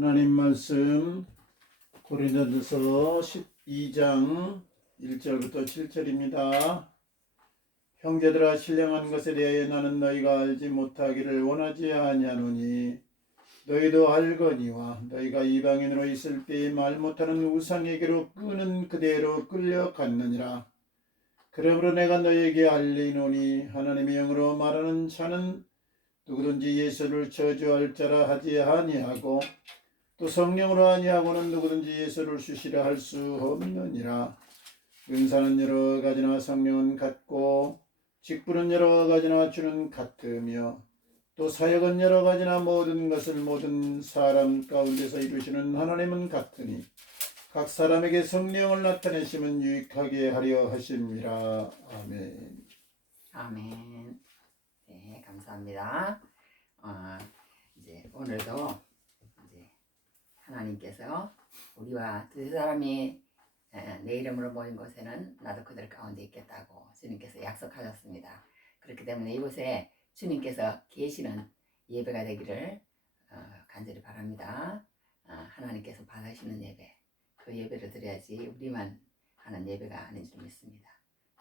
하나님 말씀 고린도전서 12장 1절부터 7절입니다. 형제들아, 신령한 것에 대하여 나는 너희가 알지 못하기를 원하지 아니하노니 너희도 알거니와 너희가 이방인으로 있을 때에 말 못하는 우상에게로 끄는 그대로 끌려갔느니라. 그러므로 내가 너희에게 알리노니 하나님의 영으로 말하는 자는 누구든지 예수를 저주할 자라 하지 아니하고 또 성령으로 아니하고는 누구든지 예수를 주시라 할 수 없느니라. 은사는 여러 가지나 성령은 같고 직분은 여러 가지나 주는 같으며 또 사역은 여러 가지나 모든 것을 모든 사람 가운데서 이루시는 하나님은 같으니 각 사람에게 성령을 나타내시면 유익하게 하려 하심이라. 아멘. 아멘. 네, 감사합니다. 이제 오늘도 이제 하나님께서 우리와 두 사람이 내 이름으로 모인 곳에는 나도 그들 가운데 있겠다고 주님께서 약속하셨습니다. 그렇기 때문에 이곳에 주님께서 계시는 예배가 되기를 간절히 바랍니다. 하나님께서 받으시는 예배, 그 예배를 드려야지 우리만 하는 예배가 아닌 줄 믿습니다.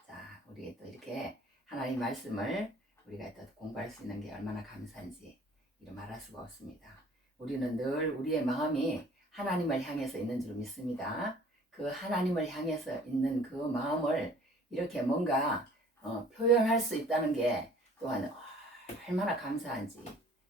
자, 우리 또 이렇게 하나님 말씀을 우리가 또 공부할 수 있는 게 얼마나 감사한지 이루 말할 수가 없습니다. 우리는 늘 우리의 마음이 하나님을 향해서 있는 줄 믿습니다. 그 하나님을 향해서 있는 그 마음을 이렇게 뭔가 표현할 수 있다는 게 또한 얼마나 감사한지.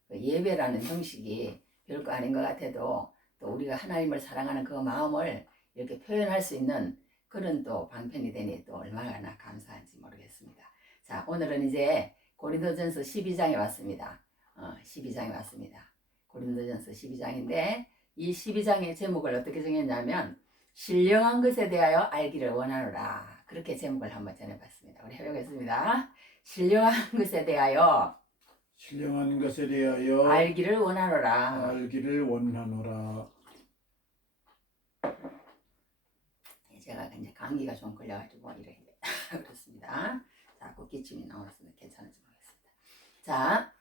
그 예배라는 형식이 별거 아닌 것 같아도 또 우리가 하나님을 사랑하는 그 마음을 이렇게 표현할 수 있는 그런 또 방편이 되니 또 얼마나 감사한지 모르겠습니다. 자, 오늘은 이제 고린도전서 12장에 왔습니다. 12장에 왔습니다. 고린도전서 12장인데 이 12장의 제목을 어떻게 정했냐면 신령한 것에 대하여 알기를 원하노라. 그렇게 제목을 한번 전해봤습니다. 우리 해보겠습니다. 신령한 것에 대하여 알기를 원하노라. 제가 이제 감기가 좀 걸려가지고 이래 그렇습니다. 자꾸 기침이 나왔으면 괜찮은지 모르겠습니다. 자,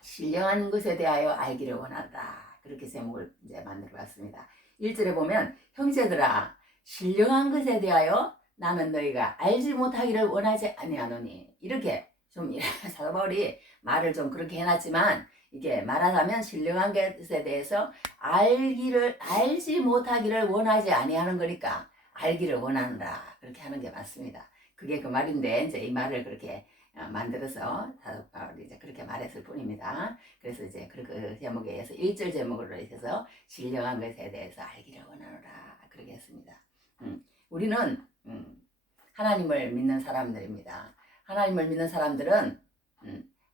신령한 것에 대하여 알기를 원한다. 그렇게 제목을 이제 만들어봤습니다. 1절에 보면 형제들아, 신령한 것에 대하여 나는 너희가 알지 못하기를 원하지 아니하노니, 이렇게 좀 사도 바울이 말을 좀 그렇게 해놨지만 이게 말하자면 신령한 것에 대해서 알지 못하기를 원하지 아니하는 거니까 알기를 원하노라, 그렇게 하는 게 맞습니다. 그게 그 말인데 이제 이 말을 그렇게 만들어서 사도 바울이 이제 그렇게 말했을 뿐입니다. 그래서 이제 그 제목에 의해서 1절 제목으로 해서 신령한 것에 대해서 알기를 원하노라, 그렇게 했습니다. 우리는 하나님을 믿는 사람들입니다. 하나님을 믿는 사람들은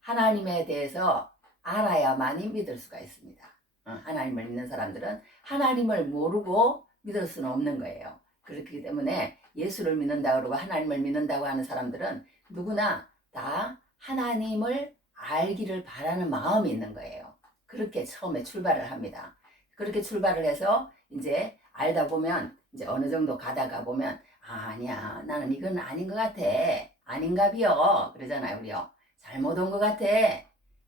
하나님에 대해서 알아야만이 믿을 수가 있습니다. 하나님을 믿는 사람들은 하나님을 모르고 믿을 수는 없는 거예요. 그렇기 때문에 예수를 믿는다고 그러고 하나님을 믿는다고 하는 사람들은 누구나 다 하나님을 알기를 바라는 마음이 있는 거예요. 그렇게 처음에 출발을 합니다. 그렇게 출발을 해서 이제 알다 보면 이제 어느 정도 가다가 보면 아니야, 나는 이건 아닌 것 같아, 아닌가비요, 그러잖아요. 우리요, 잘못 온 것 같아.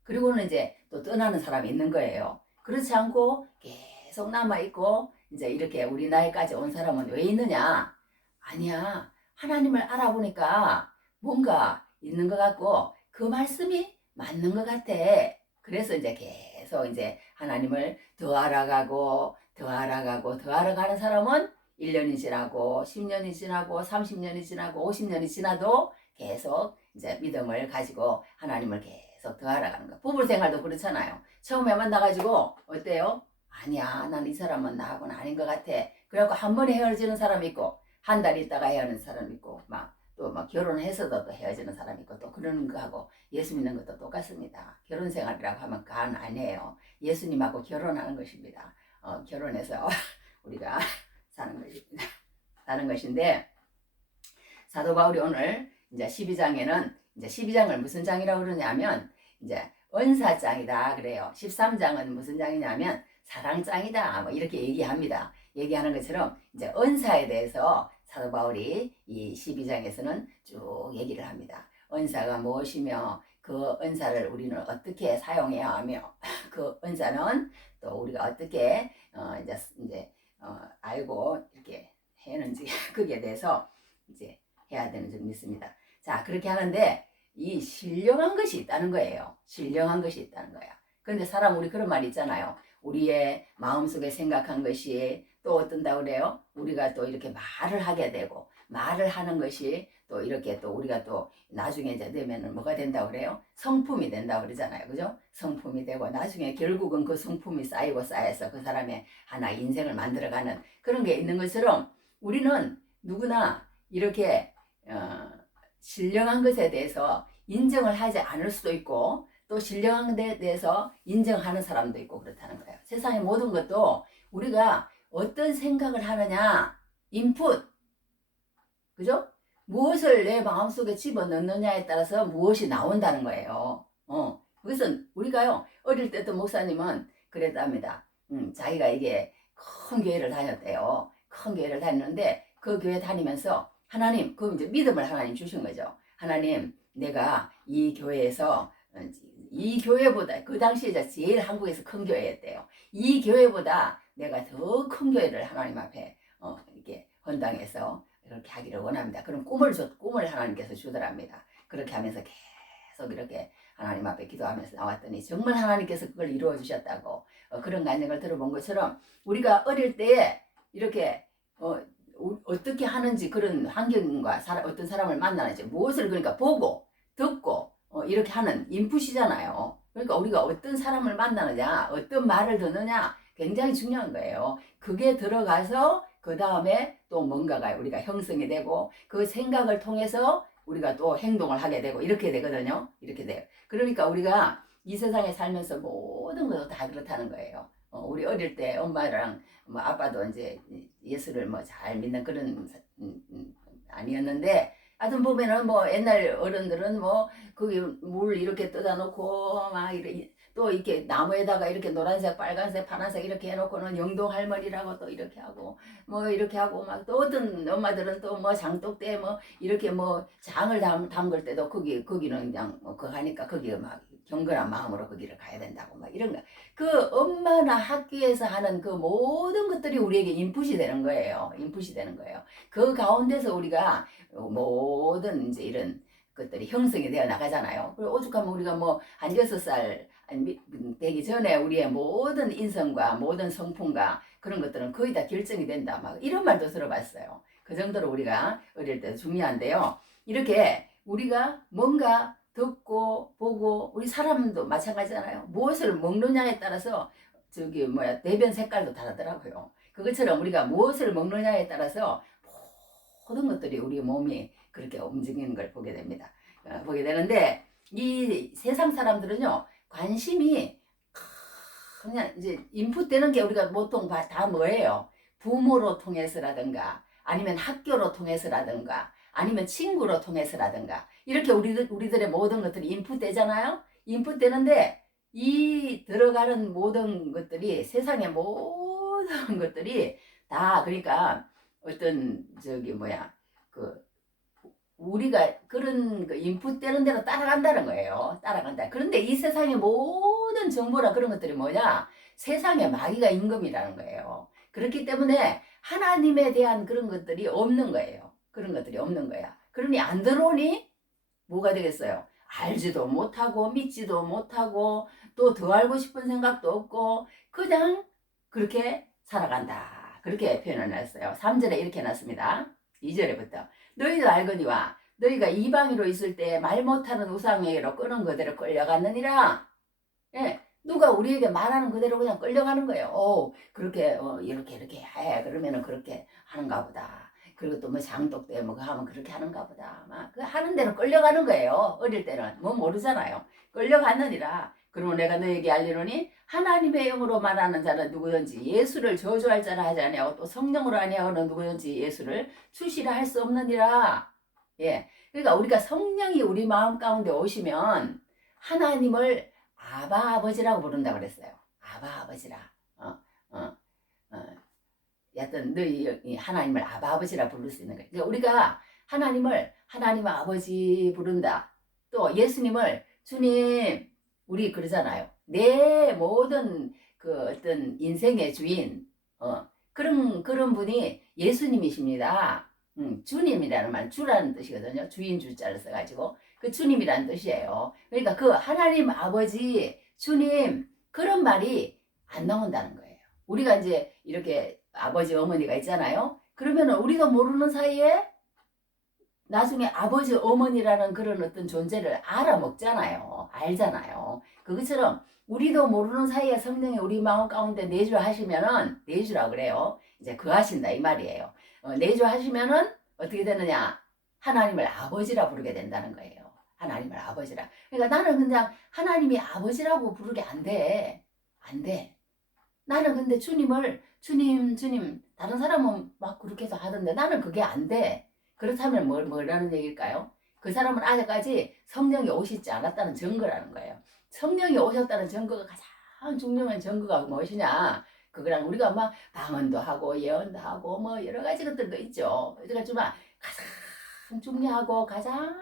그리고는 이제 또 떠나는 사람이 있는 거예요. 그렇지 않고 계속 남아있고 이제 이렇게 우리 나이까지 온 사람은 왜 있느냐? 아니야, 하나님을 알아보니까 뭔가 있는 것 같고 그 말씀이 맞는 것 같아. 그래서 이제 계속 이제 하나님을 더 알아가고 사람은 1년이 지나고 10년이 지나고 30년이 지나고 50년이 지나도 계속 이제 믿음을 가지고 하나님을 계속 더 알아가는 거. 부부 생활도 그렇잖아요. 처음에 만나가지고 어때요? 아니야, 난 이 사람은 나하고는 아닌 것 같아. 그래갖고 한 번에 헤어지는 사람이 있고 한 달 있다가 헤어지는 사람이 있고 또 결혼해서도 또 헤어지는 사람이 있고 또 그러는 거하고 예수 믿는 것도 똑같습니다. 결혼 생활이라고 하면 간 아니에요. 예수님하고 결혼하는 것입니다. 결혼해서 우리가 사는 것인데 사도 바울이 오늘 이제 12장에는 이제 12장을 무슨 장이라고 그러냐면 이제 은사장이다 그래요. 13장은 무슨 장이냐면 사랑장이다, 뭐 이렇게 얘기하는 것처럼 이제 은사에 대해서 사도 바울이 이 12장에서는 쭉 얘기를 합니다. 은사가 무엇이며 그 은사를 우리는 어떻게 사용해야 하며 그 은사는 또 우리가 어떻게 이제 알고 이렇게 해는지 그게 대해서 이제 해야 되는 줄 믿습니다. 자, 그렇게 하는데 이 신령한 것이 있다는 거예요. 신령한 것이 있다는 거야. 그런데 사람 우리 그런 말 있잖아요. 우리의 마음속에 생각한 것이 또 어떤다 그래요? 우리가 또 이렇게 말을 하게 되고 말을 하는 것이 또 이렇게 또 우리가 또 나중에 이제 되면은 뭐가 된다 그래요? 성품이 된다 그러잖아요. 그죠? 성품이 되고 나중에 결국은 그 성품이 쌓이고 쌓여서 그 사람의 하나 인생을 만들어가는 그런 게 있는 것처럼 우리는 누구나 이렇게 신령한 것에 대해서 인정을 하지 않을 수도 있고 또 신령한 데 대해서 인정하는 사람도 있고 그렇다는 거예요. 세상의 모든 것도 우리가 어떤 생각을 하느냐, 인풋, 그죠? 무엇을 내 마음속에 집어넣느냐에 따라서 무엇이 나온다는 거예요. 그것은 우리가요, 어릴 때도 목사님은 그랬답니다. 자기가 이게 큰 교회를 다녔대요. 큰 교회를 다녔는데 그 교회 다니면서 하나님, 그 이제 믿음을 하나님 주신 거죠. 하나님, 내가 이 교회에서 이 교회보다 그 당시에 제일 한국에서 큰 교회였대요. 이 교회보다 내가 더 큰 교회를 하나님 앞에 이렇게 헌당해서 이렇게 하기를 원합니다. 그런 꿈을 하나님께서 주더랍니다. 그렇게 하면서 계속 이렇게 하나님 앞에 기도하면서 나왔더니 정말 하나님께서 그걸 이루어 주셨다고 그런 간증을 들어본 것처럼 우리가 어릴 때에 이렇게 어떻게 하는지 그런 환경과 어떤 사람을 만나는지 무엇을 그러니까 보고 듣고 이렇게 하는 인풋이잖아요. 그러니까 우리가 어떤 사람을 만나느냐 어떤 말을 듣느냐 굉장히 중요한 거예요. 그게 들어가서 그 다음에 또 뭔가가 우리가 형성이 되고 그 생각을 통해서 우리가 또 행동을 하게 되고 이렇게 되거든요. 이렇게 돼요. 그러니까 우리가 이 세상에 살면서 모든 것도 다 그렇다는 거예요. 우리 어릴 때 엄마랑 뭐 아빠도 이제 예수를 뭐 잘 믿는 그런 아니었는데 하여튼 보면은 뭐 옛날 어른들은 뭐 거기 물 이렇게 떠다 놓고 막 이렇게 또 이렇게 나무에다가 이렇게 노란색, 빨간색, 파란색 이렇게 해놓고는 영동 할머니라고 또 이렇게 하고 뭐 이렇게 하고 막 또 어떤 엄마들은 또 뭐 장독대 뭐 이렇게 뭐 장을 담글 때도 거기는 그냥 뭐 그거 하니까 거기 막 경건한 마음으로 거기를 가야 된다고 막 이런 거. 그 엄마나 학교에서 하는 그 모든 것들이 우리에게 인풋이 되는 거예요. 인풋이 되는 거예요. 그 가운데서 우리가 모든 이제 이런 것들이 형성이 되어 나가잖아요. 그리고 오죽하면 우리가 뭐 한 6살 되기 전에 우리의 모든 인성과 모든 성품과 그런 것들은 거의 다 결정이 된다. 막 이런 말도 들어봤어요. 그 정도로 우리가 어릴 때 중요한데요. 이렇게 우리가 뭔가 듣고 보고 우리 사람도 마찬가지잖아요. 무엇을 먹느냐에 따라서 대변 색깔도 다르더라고요. 그것처럼 우리가 무엇을 먹느냐에 따라서 모든 것들이 우리 몸이 그렇게 움직이는 걸 보게 됩니다. 보게 되는데 이 세상 사람들은요 관심이 그냥 이제 인풋되는 게 우리가 보통 다 뭐예요? 부모로 통해서라든가 아니면 학교로 통해서라든가 아니면 친구로 통해서라든가 이렇게 우리들의 모든 것들이 인풋되잖아요. 인풋되는데 이 들어가는 모든 것들이 세상의 모든 것들이 다 그러니까 어떤 우리가 그런 그 인풋되는 대로 따라간다는 거예요. 따라간다. 그런데 이 세상의 모든 정보나 그런 것들이 뭐냐? 세상에 마귀가 임금이라는 거예요. 그렇기 때문에 하나님에 대한 그런 것들이 없는 거예요. 그런 것들이 없는 거야. 그러니 안 들어오니 뭐가 되겠어요? 알지도 못하고 믿지도 못하고 또 더 알고 싶은 생각도 없고 그냥 그렇게 살아간다. 그렇게 표현을 했어요. 3절에 이렇게 해놨습니다. 2절에부터 너희도 알거니와 너희가 이방인으로 있을 때 말 못하는 우상에게로 끄는 그대로 끌려갔느니라. 예, 누가 우리에게 말하는 그대로 그냥 끌려가는 거예요. 그렇게 이렇게 해. 그러면은 그렇게 하는가 보다. 그리고 또 뭐 장독대 뭐 하면 그렇게 하는가 보다. 막 그 하는 대로 끌려가는 거예요. 어릴 때는 뭐 모르잖아요. 끌려갔느니라. 그러면 내가 너에게 알리노니 하나님의 영으로 말하는 자는 누구든지 예수를 저주할 자라 하지 아니하고 또 성령으로 아니하고는 누구든지 예수를 주시라 할 수 없느니라. 예, 그러니까 우리가 성령이 우리 마음 가운데 오시면 하나님을 아바 아버지라고 부른다고 그랬어요. 아바 아버지라. 여하튼 너희 하나님을 아바 아버지라 부를 수 있는 거예요. 그러니까 우리가 하나님을 하나님 아버지 부른다. 또 예수님을 주님, 우리 그러잖아요. 내 모든 그 어떤 인생의 주인, 그런 분이 예수님이십니다. 주님이라는 말, 주라는 뜻이거든요. 주인 주자를 써가지고. 그 주님이라는 뜻이에요. 그러니까 그 하나님 아버지, 주님, 그런 말이 안 나온다는 거예요. 우리가 이제 이렇게 아버지, 어머니가 있잖아요. 그러면 우리가 모르는 사이에 나중에 아버지, 어머니라는 그런 어떤 존재를 알아먹잖아요. 알잖아요. 그것처럼 우리도 모르는 사이에 성령이 우리 마음 가운데 내주하시면은, 내주라 그래요. 이제 그 하신다 이 말이에요. 내주하시면은 어떻게 되느냐? 하나님을 아버지라 부르게 된다는 거예요. 하나님을 아버지라. 그러니까 나는 그냥 하나님이 아버지라고 부르게 안 돼. 안 돼. 나는 근데 주님을 주님 다른 사람은 막 그렇게 해서 하던데 나는 그게 안 돼. 그렇다면 뭐라는 얘기일까요? 그 사람은 아직까지 성령이 오시지 않았다는 증거라는 거예요. 성령이 오셨다는 증거가 가장 중요한 증거가 무엇이냐? 그거랑 우리가 막 방언도 하고 예언도 하고 뭐 여러 가지 것들도 있죠. 그렇지만 가장 중요하고 가장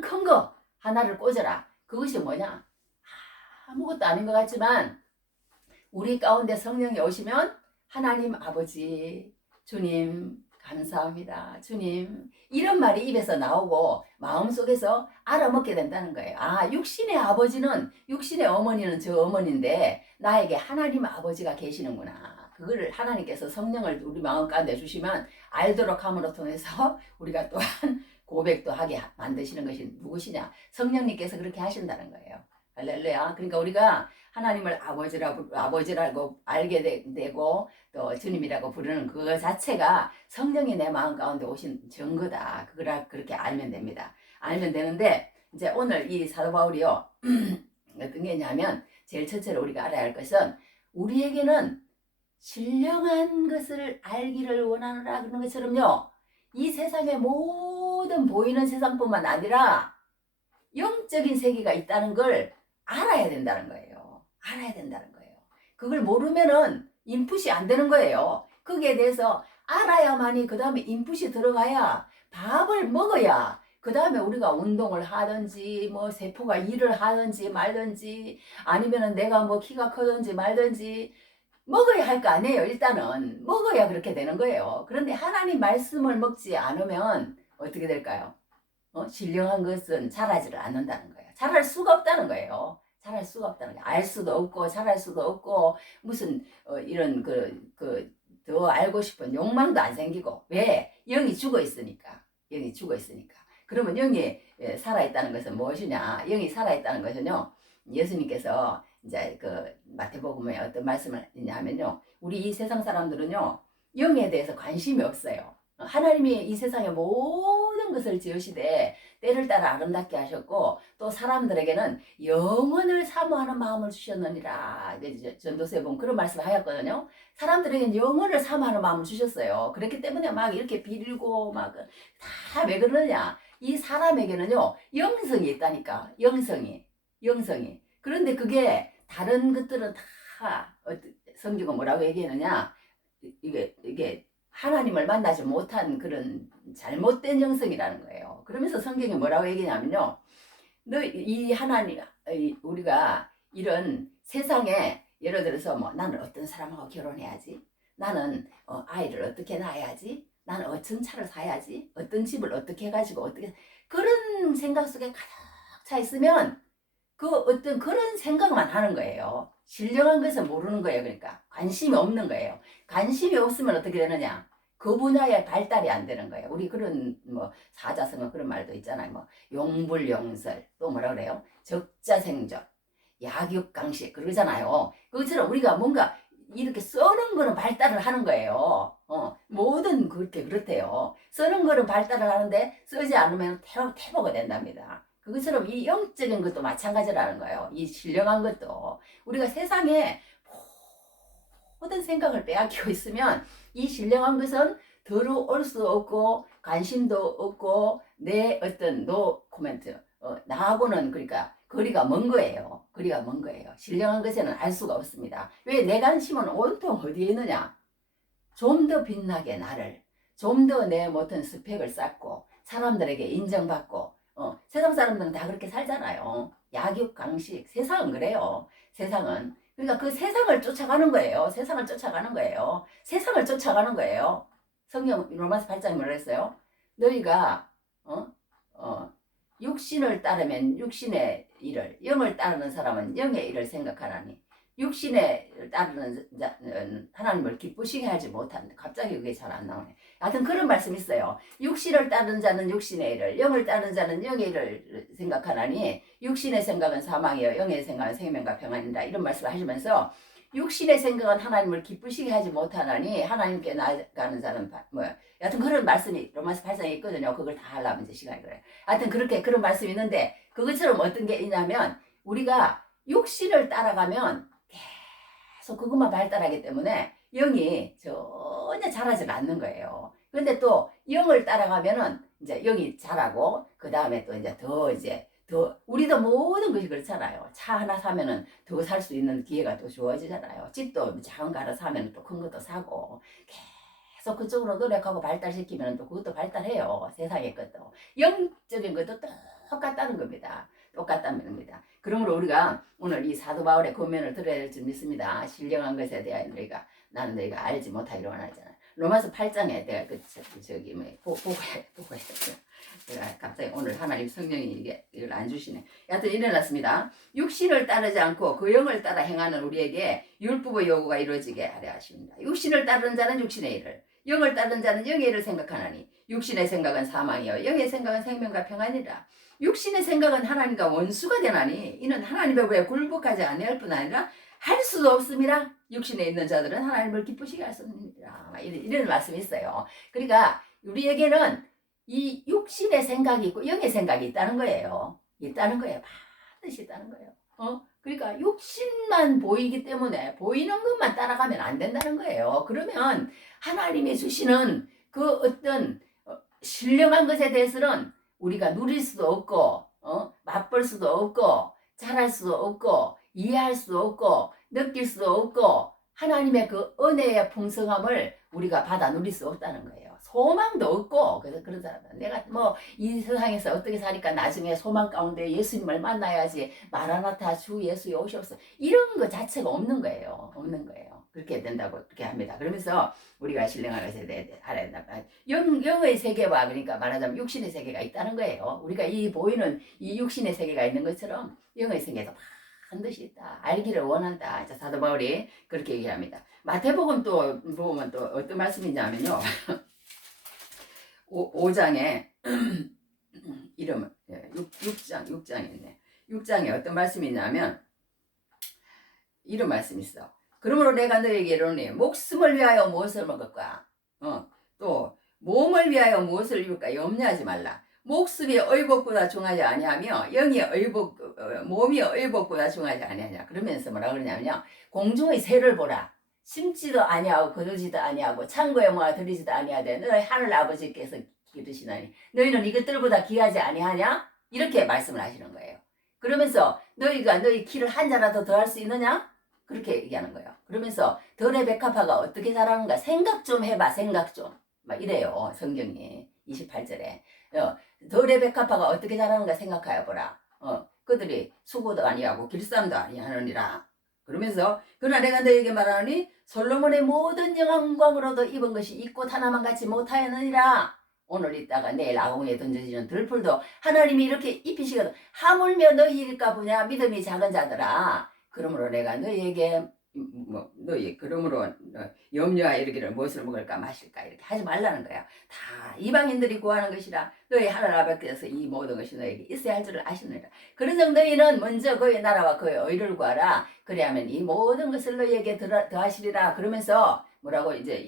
큰 거 하나를 꽂아라. 그것이 뭐냐? 아무것도 아닌 것 같지만 우리 가운데 성령이 오시면 하나님 아버지, 주님 감사합니다. 주님 이런 말이 입에서 나오고 마음속에서 알아먹게 된다는 거예요. 아, 육신의 아버지는, 육신의 어머니는 저 어머니인데 나에게 하나님 아버지가 계시는구나. 그거를 하나님께서 성령을 우리 마음 가운데 주시면 알도록 함으로 통해서 우리가 또한 고백도 하게 만드시는 것이 누구시냐? 성령님께서 그렇게 하신다는 거예요. 할렐루야. 그러니까 우리가 하나님을 아버지라고 알게 되고 또 주님이라고 부르는 그거 자체가 성령이 내 마음 가운데 오신 증거다. 그렇게 알면 됩니다. 알면 되는데 이제 오늘 이 사도 바울이요. 어떤 게 있냐면 제일 첫째로 우리가 알아야 할 것은 우리에게는 신령한 것을 알기를 원하노라 그런 것처럼요. 이 세상의 모든 보이는 세상뿐만 아니라 영적인 세계가 있다는 걸 알아야 된다는 거예요. 알아야 된다는 거예요. 그걸 모르면은 인풋이 안 되는 거예요. 거기에 대해서 알아야만이 그 다음에 인풋이 들어가야 밥을 먹어야 그 다음에 우리가 운동을 하든지 뭐 세포가 일을 하든지 말든지 아니면은 내가 뭐 키가 크든지 말든지 먹어야 할 거 아니에요. 일단은 먹어야 그렇게 되는 거예요. 그런데 하나님 말씀을 먹지 않으면 어떻게 될까요? 신령한 것은 자라지를 않는다는 거예요. 자랄 수가 없다는 거예요. 자랄 수가 없다는 거예요. 알 수도 없고 자랄 수도 없고 무슨 이런 더 알고 싶은 욕망도 안 생기고 왜? 영이 죽어 있으니까. 영이 죽어 있으니까. 그러면 영이 살아있다는 것은 무엇이냐? 영이 살아있다는 것은요. 예수님께서 이제 그 마태복음에 어떤 말씀을 했냐면요. 우리 이 세상 사람들은요. 영에 대해서 관심이 없어요. 하나님이 이 세상의 모든 것을 지으시되 때를 따라 아름답게 하셨고 또 사람들에게는 영원을 사모하는 마음을 주셨느니라. 전도서에 보면 그런 말씀을 하였거든요. 사람들에게는 영원을 사모하는 마음을 주셨어요. 그렇기 때문에 막 이렇게 빌고 막 다 왜 그러느냐. 이 사람에게는요 영성이 있다니까. 영성이. 그런데 그게 다른 것들은 다 성경은 뭐라고 얘기하느냐. 이게 하나님을 만나지 못한 그런 잘못된 영성이라는 거예요. 그러면서 성경이 뭐라고 얘기냐면요. 이 하나님, 우리가 이런 세상에 예를 들어서 뭐 나는 어떤 사람하고 결혼해야지. 나는 아이를 어떻게 낳아야지. 나는 어떤 차를 사야지. 어떤 집을 어떻게 해가지고 어떻게 그런 생각 속에 가득 차 있으면 그 어떤 그런 생각만 하는 거예요. 신령한 것을 모르는 거예요. 그러니까 관심이 없는 거예요. 관심이 없으면 어떻게 되느냐? 그 분야에 발달이 안 되는 거예요. 우리 그런 뭐 사자성어 그런 말도 있잖아요. 뭐 용불용설 또 뭐라 그래요? 적자생존, 약육강식 그러잖아요. 그것처럼 우리가 뭔가 이렇게 써는 거는 발달을 하는 거예요. 뭐든 그렇대요. 쓰는 거는 발달을 하는데 쓰지 않으면 태보가 된답니다. 그것처럼 이 영적인 것도 마찬가지라는 거예요. 이 신령한 것도 우리가 세상에 모든 생각을 빼앗기고 있으면 이 신령한 것은 들어올 수 없고 관심도 없고 내 어떤 노 코멘트 나하고는 그러니까 거리가 먼 거예요. 거리가 먼 거예요. 신령한 것에는 알 수가 없습니다. 왜 내 관심은 온통 어디에 있느냐? 좀 더 빛나게 나를 좀 더 내 못한 스펙을 쌓고 사람들에게 인정받고 세상 사람들은 다 그렇게 살잖아요. 약육강식. 세상은 그래요. 세상은. 그러니까 그 세상을 쫓아가는 거예요. 세상을 쫓아가는 거예요. 세상을 쫓아가는 거예요. 성경 로마서 8장에 뭐라 했어요? 너희가 어? 육신을 따르면 육신의 일을, 영을 따르는 사람은 영의 일을 생각하나니 육신에 따르는 자는 하나님을 기쁘시게 하지 못한다. 갑자기 그게 잘 안 나오네. 하여튼 그런 말씀 있어요. 육신을 따르는 자는 육신의 일을, 영을 따르는 자는 영의 일을 생각하나니 육신의 생각은 사망이요 영의 생각은 생명과 평안이다. 이런 말씀을 하시면서 육신의 생각은 하나님을 기쁘시게 하지 못하나니 하나님께 나아가는 자는 여하튼 그런 말씀이 로마서 8장에 있거든요. 그걸 다 하려면 이제 시간이 그래요. 하여튼 그렇게 그런 말씀이 있는데 그것처럼 어떤 게 있냐면 우리가 육신을 따라가면 계속 그것만 발달하기 때문에 영이 전혀 자라지 않는 거예요. 근데 또 영을 따라가면은 이제 영이 자라고 그 다음에 또 이제 더 우리도 모든 것이 그렇잖아요. 차 하나 사면은 더 살 수 있는 기회가 또 주어지잖아요. 집도 작은 거 하나 사면 또 큰 것도 사고 계속 그쪽으로 노력하고 발달시키면 또 그것도 발달해요. 세상의 것도 영적인 것도 똑같다는 겁니다. 똑같다는 겁니다. 그러므로 우리가 오늘 이 사도 바울의 권면을 들어야 될 줄 믿습니다. 신령한 것에 대하여 나는 너희가 알지 못하기를 원하잖아요. 로마서 8장에 내가 보고했어요. 제가 갑자기 오늘 하나님 성령이 이걸 안 주시네. 여하튼 일어났습니다. 육신을 따르지 않고 그 영을 따라 행하는 우리에게 율법의 요구가 이루어지게 하려 하십니다. 육신을 따르는 자는 육신의 일을, 영을 따르는 자는 영의 일을 생각하나니 육신의 생각은 사망이요 영의 생각은 생명과 평안이라. 육신의 생각은 하나님과 원수가 되나니 이는 하나님의 왜 굴복하지 아니할 뿐 아니라 할 수도 없음이라. 육신에 있는 자들은 하나님을 기쁘시게 할 수 없느니라. 이런 말씀이 있어요. 그러니까 우리에게는 이 육신의 생각이 있고 영의 생각이 있다는 거예요. 있다는 거예요. 반드시 있다는 거예요. 그러니까 육신만 보이기 때문에 보이는 것만 따라가면 안 된다는 거예요. 그러면 하나님이 주시는 그 어떤 신령한 것에 대해서는 우리가 누릴 수도 없고 맛볼 수도 없고 잘할 수도 없고 이해할 수도 없고 느낄 수도 없고 하나님의 그 은혜의 풍성함을 우리가 받아 누릴 수 없다는 거예요. 소망도 없고 그래서 그런 사람은 내가 뭐 이 세상에서 어떻게 사니까 나중에 소망 가운데 예수님을 만나야지 마라나타 주 예수의 오시옵소서 이런 거 자체가 없는 거예요. 없는 거예요. 그렇게 된다고 그렇게 합니다. 그러면서 우리가 신령한 것에 대해 알아야 된다. 영의 세계와 그러니까 말하자면 육신의 세계가 있다는 거예요. 우리가 이 보이는 이 육신의 세계가 있는 것처럼 영의 세계도 반드시 있다. 알기를 원한다. 자, 사도 바울이 그렇게 얘기합니다. 마태복음 또 보면 또 어떤 말씀이냐면요. 5장에 이름을 6장에 있네. 6장에 어떤 말씀이 있냐면 이런 말씀이 있어. 그러므로 내가 너에게 이르노니 목숨을 위하여 무엇을 먹을까? 또 몸을 위하여 무엇을 입을까? 염려하지 말라. 목숨이 의복보다 중하지 아니하며 몸이 의복보다 중하지 아니하냐. 그러면서 뭐라 그러냐면요. 공중의 새를 보라. 심지도 아니하고 거두지도 아니하고 창고에 모아 들이지도 아니하되 너희 하늘 아버지께서 기르시나니 너희는 이것들보다 귀하지 아니하냐? 이렇게 말씀을 하시는 거예요. 그러면서 너희가 너희 키를 한 자라도 더 할 수 있느냐? 그렇게 얘기하는 거예요. 그러면서 덜의 백합화가 어떻게 자라는가 생각 좀 해봐. 생각 좀. 막 이래요. 성경이 28절에 덜의 백합화가 어떻게 자라는가 생각하여 보라. 그들이 수고도 아니하고 길쌈도 아니하느니라. 그러면서 그러나 내가 너에게 말하노니 솔로몬의 모든 영광으로도 입은 것이 이 꽃 하나만 같이 못하였느니라. 오늘 있다가 내일 아궁이에 던져지는 들풀도 하나님이 이렇게 입히시거든. 하물며 너희일까 보냐 믿음이 작은 자들아. 그러므로 내가 너희에게 그러므로 염려하여 이르기를 무엇을 먹을까 마실까 이렇게 하지 말라는 거야. 다 이방인들이 구하는 것이라. 너희 하늘 아버지께서 이 모든 것이 너에게 있어야 할 줄을 아시느니라. 그래서 너희는 먼저 그의 나라와 그의 의를 구하라. 그래야면 이 모든 것을 너희에게 더하시리라. 그러면서 뭐라고 이제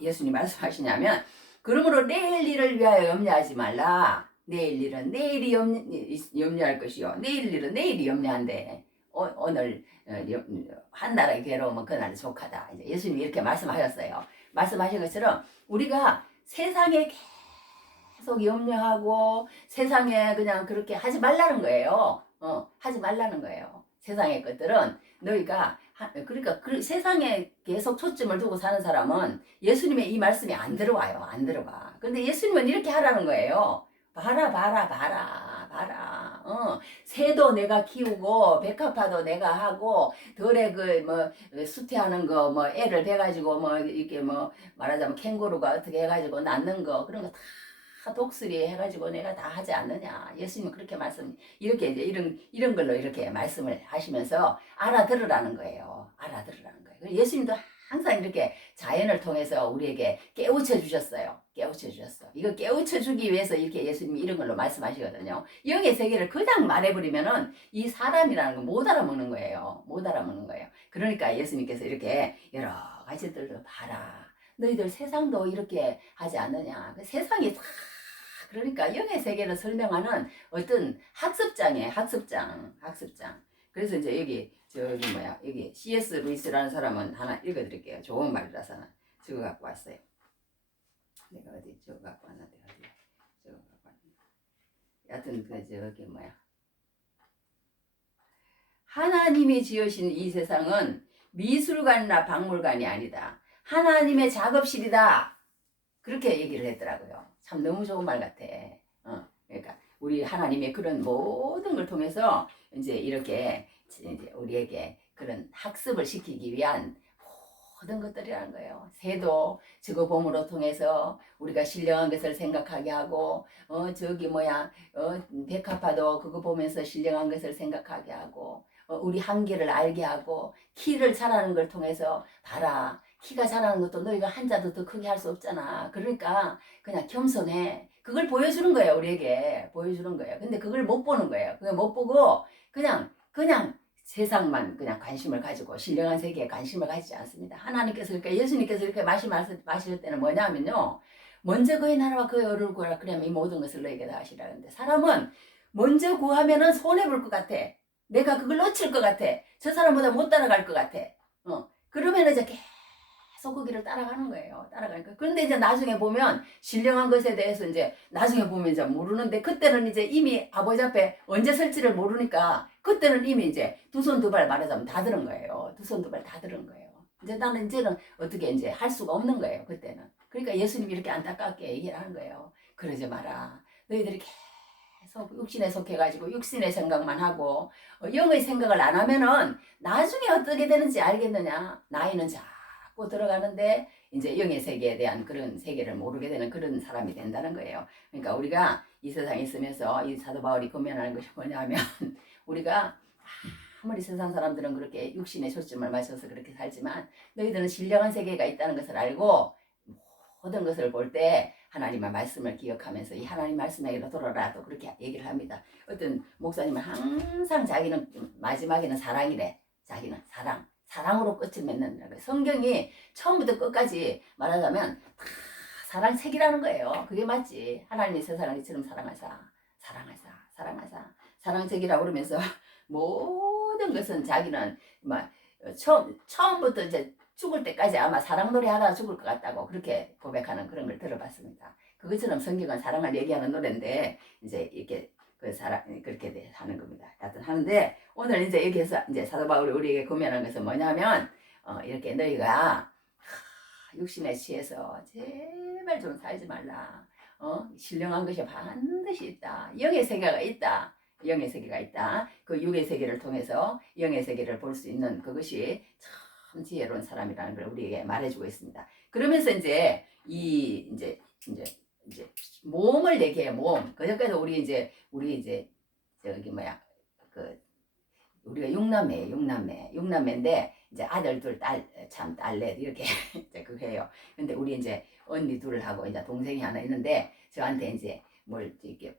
예수님 말씀하시냐면 그러므로 내일 일을 위하여 염려하지 말라. 내일 일은 내일이 염려할 것이요. 내일 일은 내일이 염려한대. 오늘 한 날의 괴로움은 그날이 족하다. 이제 예수님이 이렇게 말씀하셨어요. 말씀하신 것처럼 우리가 세상에 계속 염려하고 세상에 그냥 그렇게 하지 말라는 거예요. 하지 말라는 거예요. 세상의 것들은 너희가 그러니까 그 세상에 계속 초점을 두고 사는 사람은 예수님의 이 말씀이 안 들어와요. 안 들어가. 근데 예수님은 이렇게 하라는 거예요. 봐라 봐라 봐라 봐라. 새도 내가 키우고 백합화도 내가 하고 덜에 그 뭐 수태하는 거 뭐 애를 베가지고 뭐 이렇게 뭐 말하자면 캥거루가 어떻게 해가지고 낳는 거 그런 거 다 독수리 해가지고 내가 다 하지 않느냐. 예수님은 그렇게 말씀 이렇게 이제 이런 걸로 이렇게 말씀을 하시면서 알아들으라는 거예요. 알아들으라는 거예요. 예수님도 항상 이렇게 자연을 통해서 우리에게 깨우쳐 주셨어요. 깨우쳐 주셨어. 이거 깨우쳐 주기 위해서 이렇게 예수님이 이런 걸로 말씀하시거든요. 영의 세계를 그냥 말해버리면은 이 사람이라는 거 못 알아먹는 거예요. 못 알아먹는 거예요. 그러니까 예수님께서 이렇게 여러 가지들을 봐라. 너희들 세상도 이렇게 하지 않느냐. 그 세상이 다 그러니까 영의 세계를 설명하는 어떤 학습장이에요. 학습장. 그래서 이제 여기 저기 뭐야 여기 C.S. 루이스라는 사람은 하나 읽어드릴게요. 좋은 말이라서는 저거 갖고 왔어요. 내가 어디 저거 갖고 왔는데 어디 저거 갖고 왔는데 여하튼 그 저기 뭐야 하나님이 지으신 이 세상은 미술관이나 박물관이 아니다. 하나님의 작업실이다. 그렇게 얘기를 했더라고요. 참 너무 좋은 말 같아. 그러니까 우리 하나님의 그런 모든 걸 통해서 이제 이렇게 이제 우리에게 그런 학습을 시키기 위한 모든 것들이라는 거예요. 새도 저거 봄으로 통해서 우리가 신령한 것을 생각하게 하고 저기 뭐야 백합화도 그거 보면서 신령한 것을 생각하게 하고 우리 한계를 알게 하고 키를 자라는 걸 통해서 봐라. 키가 자라는 것도 너희가 한자도 더 크게 할 수 없잖아. 그러니까 그냥 겸손해. 그걸 보여주는 거예요. 우리에게 보여주는 거예요. 근데 그걸 못 보는 거예요. 그걸 못 보고 그냥 세상만 그냥 관심을 가지고 신령한 세계에 관심을 가지지 않습니다. 하나님께서 그러니까 예수님께서 이렇게 말씀하실 때는 뭐냐면요. 먼저 그의 나라와 그의 의를 구하라. 그러면 이 모든 것을 너에게 다 하시라. 근데 사람은 먼저 구하면은 손해볼 것 같아. 내가 그걸 놓칠 것 같아. 저 사람보다 못 따라갈 것 같아. 그러면 이제 계속 그 길을 따라가는 거예요. 따라가니까. 그런데 이제 나중에 보면 신령한 것에 대해서 이제 나중에 보면 이제 모르는데 그때는 이제 이미 아버지 앞에 언제 설지를 모르니까 그때는 이미 이제 두 손 두 발 말하자면 다 들은 거예요. 두 손 두 발 다 들은 거예요. 이제 나는 이제는 어떻게 이제 할 수가 없는 거예요. 그때는. 그러니까 예수님이 이렇게 안타깝게 얘기를 하는 거예요. 그러지 마라. 너희들이 계속 육신에 속해가지고 육신의 생각만 하고 영의 생각을 안 하면은 나중에 어떻게 되는지 알겠느냐. 나이는 자꾸 들어가는데 이제 영의 세계에 대한 그런 세계를 모르게 되는 그런 사람이 된다는 거예요. 그러니까 우리가 이 세상에 있으면서 이 사도 바울이 권면하는 것이 뭐냐면 우리가 아무리 세상 사람들은 그렇게 육신의 초점을 맞춰서 그렇게 살지만 너희들은 신령한 세계가 있다는 것을 알고 모든 것을 볼 때 하나님의 말씀을 기억하면서 이 하나님 말씀에게로 돌아라 또 그렇게 얘기를 합니다. 어떤 목사님은 항상 자기는 마지막에는 사랑이래. 자기는 사랑으로 끝을 맺는 거예요. 성경이 처음부터 끝까지 말하자면 다 사랑책이라는 거예요. 그게 맞지. 하나님이 세상을 이처럼 사랑하사 사랑책이라고 그러면서 모든 것은 자기는 막 처음부터 이제 죽을 때까지 아마 사랑 노래 하다가 죽을 것 같다고 그렇게 고백하는 그런 걸 들어봤습니다. 그것처럼 성경은 사랑을 얘기하는 노래인데 이제 이렇게 그 사랑 그렇게 하는 겁니다. 하여튼 하는데 오늘 이제 여기에서 이제 사도 바울이 우리에게 권면한 것은 뭐냐면 이렇게 너희가 육신에 취해서 제발 좀 살지 말라. 신령한 것이 반드시 있다. 영의 세계가 있다. 영의 세계가 있다. 그 육의 세계를 통해서 영의 세계를 볼 수 있는 그것이 참 지혜로운 사람이라는 걸 우리에게 말해주고 있습니다. 그러면서 이제 이제 몸을 얘기해요. 몸. 그전까지 우리 이제 저기 뭐야 그 우리가 육남매인데 이제 아들 둘, 딸 넷 이렇게 이제 그거 해요. 근데 우리 이제 언니 둘하고 이제 동생이 하나 있는데 저한테 이제 뭘 이렇게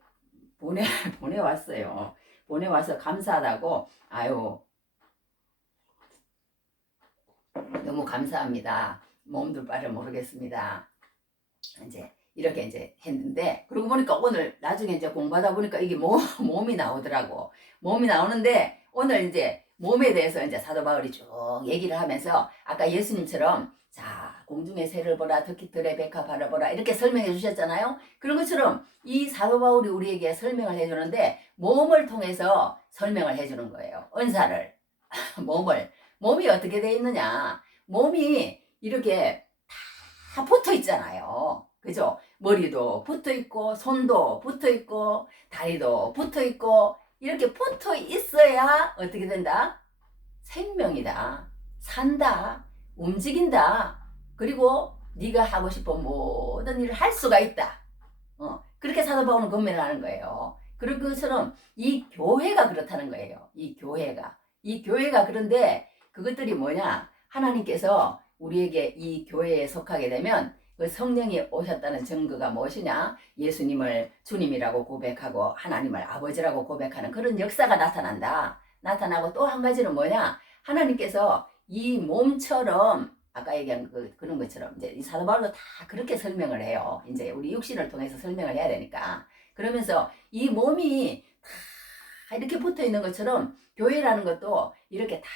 보내왔어요. 보내와서 감사하다고 아유 너무 감사합니다. 몸둘 바를 모르겠습니다. 이제 이렇게 이제 했는데 그러고 보니까 오늘 나중에 이제 공부하다 보니까 이게 몸이 나오더라고. 몸이 나오는데 오늘 이제 몸에 대해서 이제 사도 바울이 쭉 얘기를 하면서 아까 예수님처럼 자 공중의 새를 보라 특히 들의 백합화를 보라 이렇게 설명해 주셨잖아요. 그런 것처럼 이 사도 바울이 우리에게 설명을 해주는데 몸을 통해서 설명을 해주는 거예요. 은사를 몸이 어떻게 돼 있느냐. 몸이 이렇게 다 붙어 있잖아요. 그죠? 머리도 붙어 있고 손도 붙어 있고 다리도 붙어 있고 이렇게 붙어 있어야 어떻게 된다? 생명이다. 산다. 움직인다. 그리고 네가 하고 싶은 모든 일을 할 수가 있다. 그렇게 사도 바울은 권면을 하는 거예요. 그런 것처럼 이 교회가 그렇다는 거예요. 이 교회가 그런데 그것들이 뭐냐? 하나님께서 우리에게 이 교회에 속하게 되면 그 성령이 오셨다는 증거가 무엇이냐? 예수님을 주님이라고 고백하고 하나님을 아버지라고 고백하는 그런 역사가 나타난다. 나타나고 또 한 가지는 뭐냐? 하나님께서 이 몸처럼 아까 얘기한 그런 것처럼 이제 이 사도 바울도 다 그렇게 설명을 해요. 이제 우리 육신을 통해서 설명을 해야 되니까. 그러면서 이 몸이 다 이렇게 붙어 있는 것처럼 교회라는 것도 이렇게 다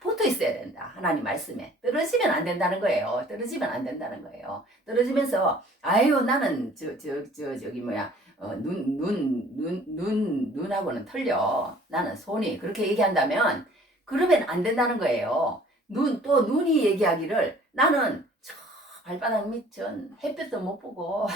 붙어 있어야 된다. 하나님 말씀에. 떨어지면 안 된다는 거예요. 떨어지면 안 된다는 거예요. 떨어지면서 아유 나는 저기 뭐야 눈하고는 틀려. 나는 손이 그렇게 얘기한다면 그러면 안 된다는 거예요. 눈이 얘기하기를 나는 저 발바닥 밑은 햇볕도 못 보고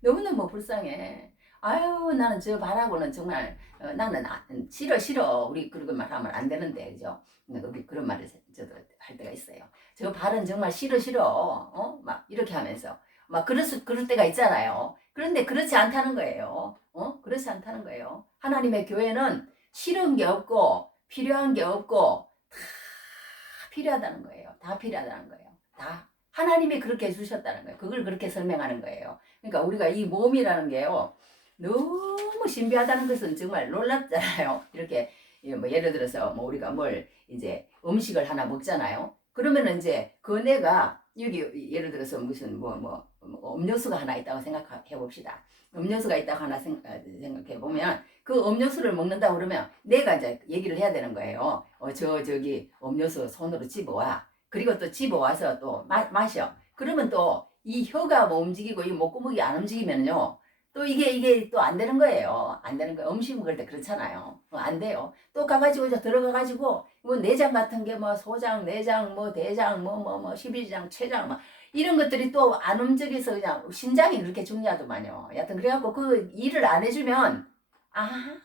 너무너무 불쌍해. 아유 나는 저 발하고는 정말 나는 싫어. 우리 그런 말 하면 안 되는데 그죠? 우리 그런 말을 저도 할 때가 있어요. 저 발은 정말 싫어. 막 이렇게 하면서 막 그럴 때가 있잖아요. 그런데 그렇지 않다는 거예요. 그렇지 않다는 거예요. 하나님의 교회는 싫은 게 없고 필요한 게 없고 다 필요하다는 거예요. 다 필요하다는 거예요. 다 하나님이 그렇게 해주셨다는 거예요. 그걸 그렇게 설명하는 거예요. 그러니까 우리가 이 몸이라는 게요. 너무 신비하다는 것은 정말 놀랍잖아요. 이렇게 뭐 예를 들어서 뭐 우리가 뭘 이제 음식을 하나 먹잖아요. 그러면은 이제 그 내가 여기 예를 들어서 무슨 뭐 음료수가 하나 있다고 생각해 봅시다. 음료수가 있다고 하나 생각해 보면 그 음료수를 먹는다 그러면 내가 이제 얘기를 해야 되는 거예요. 저기 음료수 손으로 집어와. 그리고 또 집어와서 또 마셔. 그러면 또 이 혀가 뭐 움직이고 이 목구멍이 안 움직이면요. 또 이게 또 안 되는 거예요. 안 되는 거예요. 음식 먹을 때 그렇잖아요. 안 돼요. 또 가가지고 이제 들어가가지고 뭐 내장 같은 게 뭐 소장, 내장, 뭐 대장, 뭐 11장, 췌장 막 이런 것들이 또 안 움직여서 그냥 신장이 이렇게 중요하더만요. 여하튼 그래갖고 그 일을 안 해주면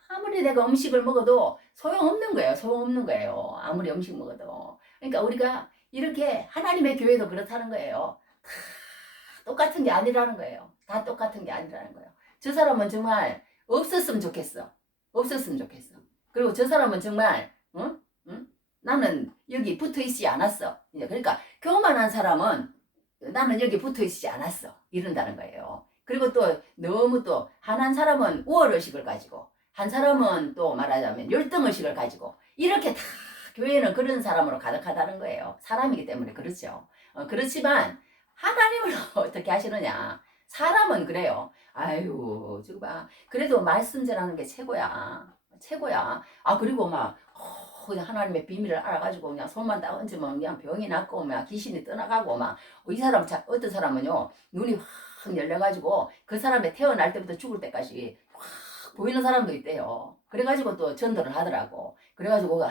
아무리 내가 음식을 먹어도 소용없는 거예요. 소용없는 거예요. 아무리 음식 먹어도. 그러니까 우리가 이렇게 하나님의 교회도 그렇다는 거예요. 다 똑같은 게 아니라는 거예요. 다 똑같은 게 아니라는 거예요. 저 사람은 정말 없었으면 좋겠어. 없었으면 좋겠어. 그리고 저 사람은 정말 응? 나는 여기 붙어 있지 않았어. 그러니까 교만한 사람은 나는 여기 붙어 있지 않았어. 이런다는 거예요. 그리고 또 너무 또 한 사람은 우월의식을 가지고 한 사람은 또 말하자면 열등의식을 가지고 이렇게 다 교회는 그런 사람으로 가득하다는 거예요. 사람이기 때문에 그렇죠. 그렇지만 하나님은 어떻게 하시느냐. 사람은 그래요. 아유 저거 봐. 그래도 말씀 전하는 게 최고야. 최고야. 그리고 막 그냥 하나님의 비밀을 알아가지고 그냥 손만 딱 얹으면 그냥 병이 낫고 막 귀신이 떠나가고 막 이 사람 어떤 사람은요 눈이 확 열려가지고 그 사람의 태어날 때부터 죽을 때까지 확 보이는 사람도 있대요. 그래가지고 또 전도를 하더라고. 그래가지고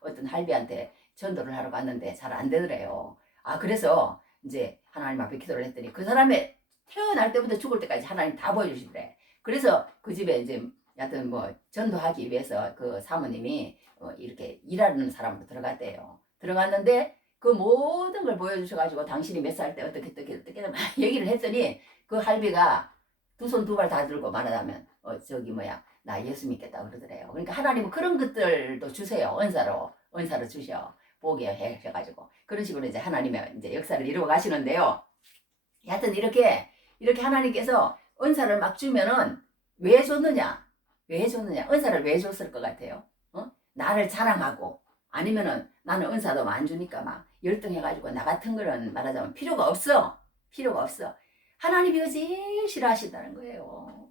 어떤 할비한테 전도를 하러 갔는데 잘 안 되더래요. 그래서 이제 하나님 앞에 기도를 했더니 그 사람의 태어날 때부터 죽을 때까지 하나님 다 보여주시더래. 그래서 그 집에 이제 여하튼 뭐 전도하기 위해서 그 사모님이 이렇게 일하는 사람으로 들어갔대요. 들어갔는데 그 모든 걸 보여주셔가지고 당신이 몇 살 때 어떻게 막 얘기를 했더니 그 할비가 두 손 두 발 다 들고 말하자면 저기 뭐야 나 예수 믿겠다 그러더래요. 그러니까 하나님은 그런 것들도 주세요. 은사로 주셔. 보게 하셔가지고 그런 식으로 이제 하나님의 이제 역사를 이루어 가시는데요. 여하튼 이렇게 하나님께서 은사를 막 주면은 왜 줬느냐? 은사를 왜 줬을 것 같아요? 나를 자랑하고 아니면은 나는 은사도 안 주니까 막 열등해가지고 나 같은 거는 말하자면 필요가 없어. 하나님이 이거 제일 싫어하신다는 거예요.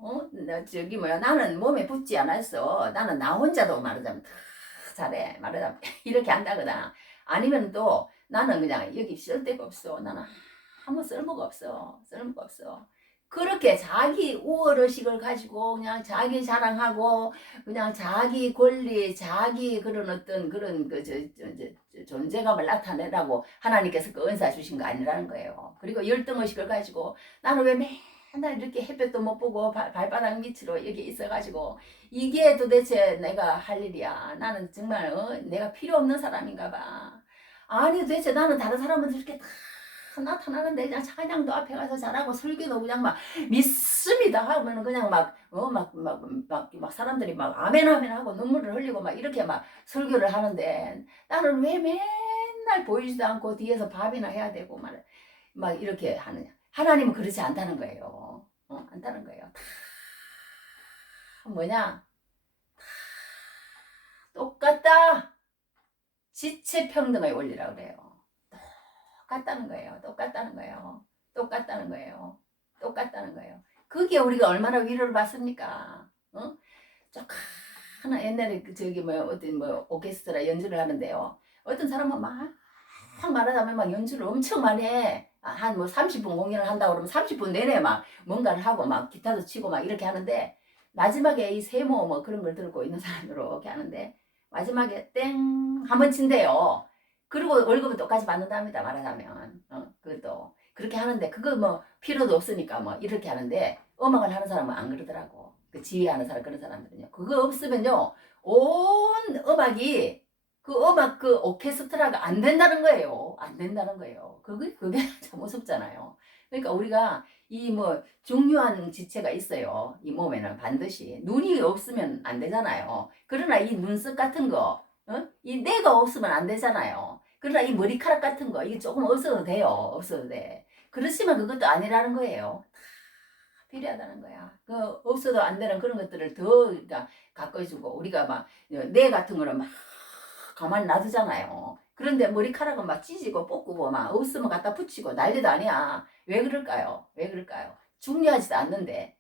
저기 뭐야 나는 몸에 붙지 않았어. 나는 나 혼자도 말하자면 다 잘해. 말하자면 이렇게 한다거나 아니면 또 나는 그냥 여기 쓸데가 없어. 나는 아무 쓸모가 없어. 그렇게 자기 우월의식을 가지고 그냥 자기 자랑하고 그냥 자기 권리, 자기 그런 어떤 그런 존재감을 나타내라고 하나님께서 그 은사 주신 거 아니라는 거예요. 그리고 열등의식을 가지고 나는 왜 맨날 이렇게 햇볕도 못 보고 발바닥 밑으로 여기 있어가지고 이게 도대체 내가 할 일이야. 나는 정말 내가 필요 없는 사람인가 봐. 아니 도대체 나는 다른 사람은 이렇게 다 나타나는데 그냥 찬양도 앞에 가서 잘하고 설교도 그냥 막 믿습니다 하면 그냥 막 사람들이 막 아멘 아멘 하고 눈물을 흘리고 막 이렇게 막 설교를 하는데 나는 왜 맨날 보이지도 않고 뒤에서 밥이나 해야 되고 막 이렇게 하느냐. 하나님은 그렇지 않다는 거예요. 않다는 거예요. 다 뭐냐? 똑같다. 지체평등의 원리라고 그래요. 똑같다는 거예요. 똑같다는 거예요. 똑같다는 거예요. 똑같다는 거예요. 그게 우리가 얼마나 위로를 받습니까? 조금만 옛날에 저기 어떤 오케스트라 연주를 하는데요. 어떤 사람은 막 말하자면 막 연주를 엄청 많이 해. 한 30분 공연을 한다고 그러면 30분 내내 막 뭔가를 하고 막 기타도 치고 막 이렇게 하는데 마지막에 이 세모 그런 걸 들고 있는 사람으로 이렇게 하는데 마지막에 땡 한번 친대요. 그리고 월급은 똑같이 받는답니다. 말하자면 그것도 그렇게 하는데 그거 필요도 없으니까 이렇게 하는데 음악을 하는 사람은 안 그러더라고. 그 지휘하는 사람 그런 사람들은요. 그거 없으면요 온 음악이 그 음악 그 오케스트라가 안 된다는 거예요. 안 된다는 거예요. 그게 참 무섭잖아요. 그러니까 우리가 이 중요한 지체가 있어요. 이 몸에는 반드시 눈이 없으면 안 되잖아요. 그러나 이 눈썹 같은 거, 이 뇌가 없으면 안 되잖아요. 그러나 이 머리카락 같은 거 이게 조금 없어도 돼요. 없어도 돼. 그렇지만 그것도 아니라는 거예요. 다 필요하다는 거야. 그 없어도 안 되는 그런 것들을 더 그러니까 가꿔주고 우리가 뇌 같은 거는 막 가만히 놔두잖아요. 그런데 머리카락은 막 찢고 뽑고 막 없으면 갖다 붙이고 난리도 아니야. 왜 그럴까요? 왜 그럴까요? 중요하지도 않는데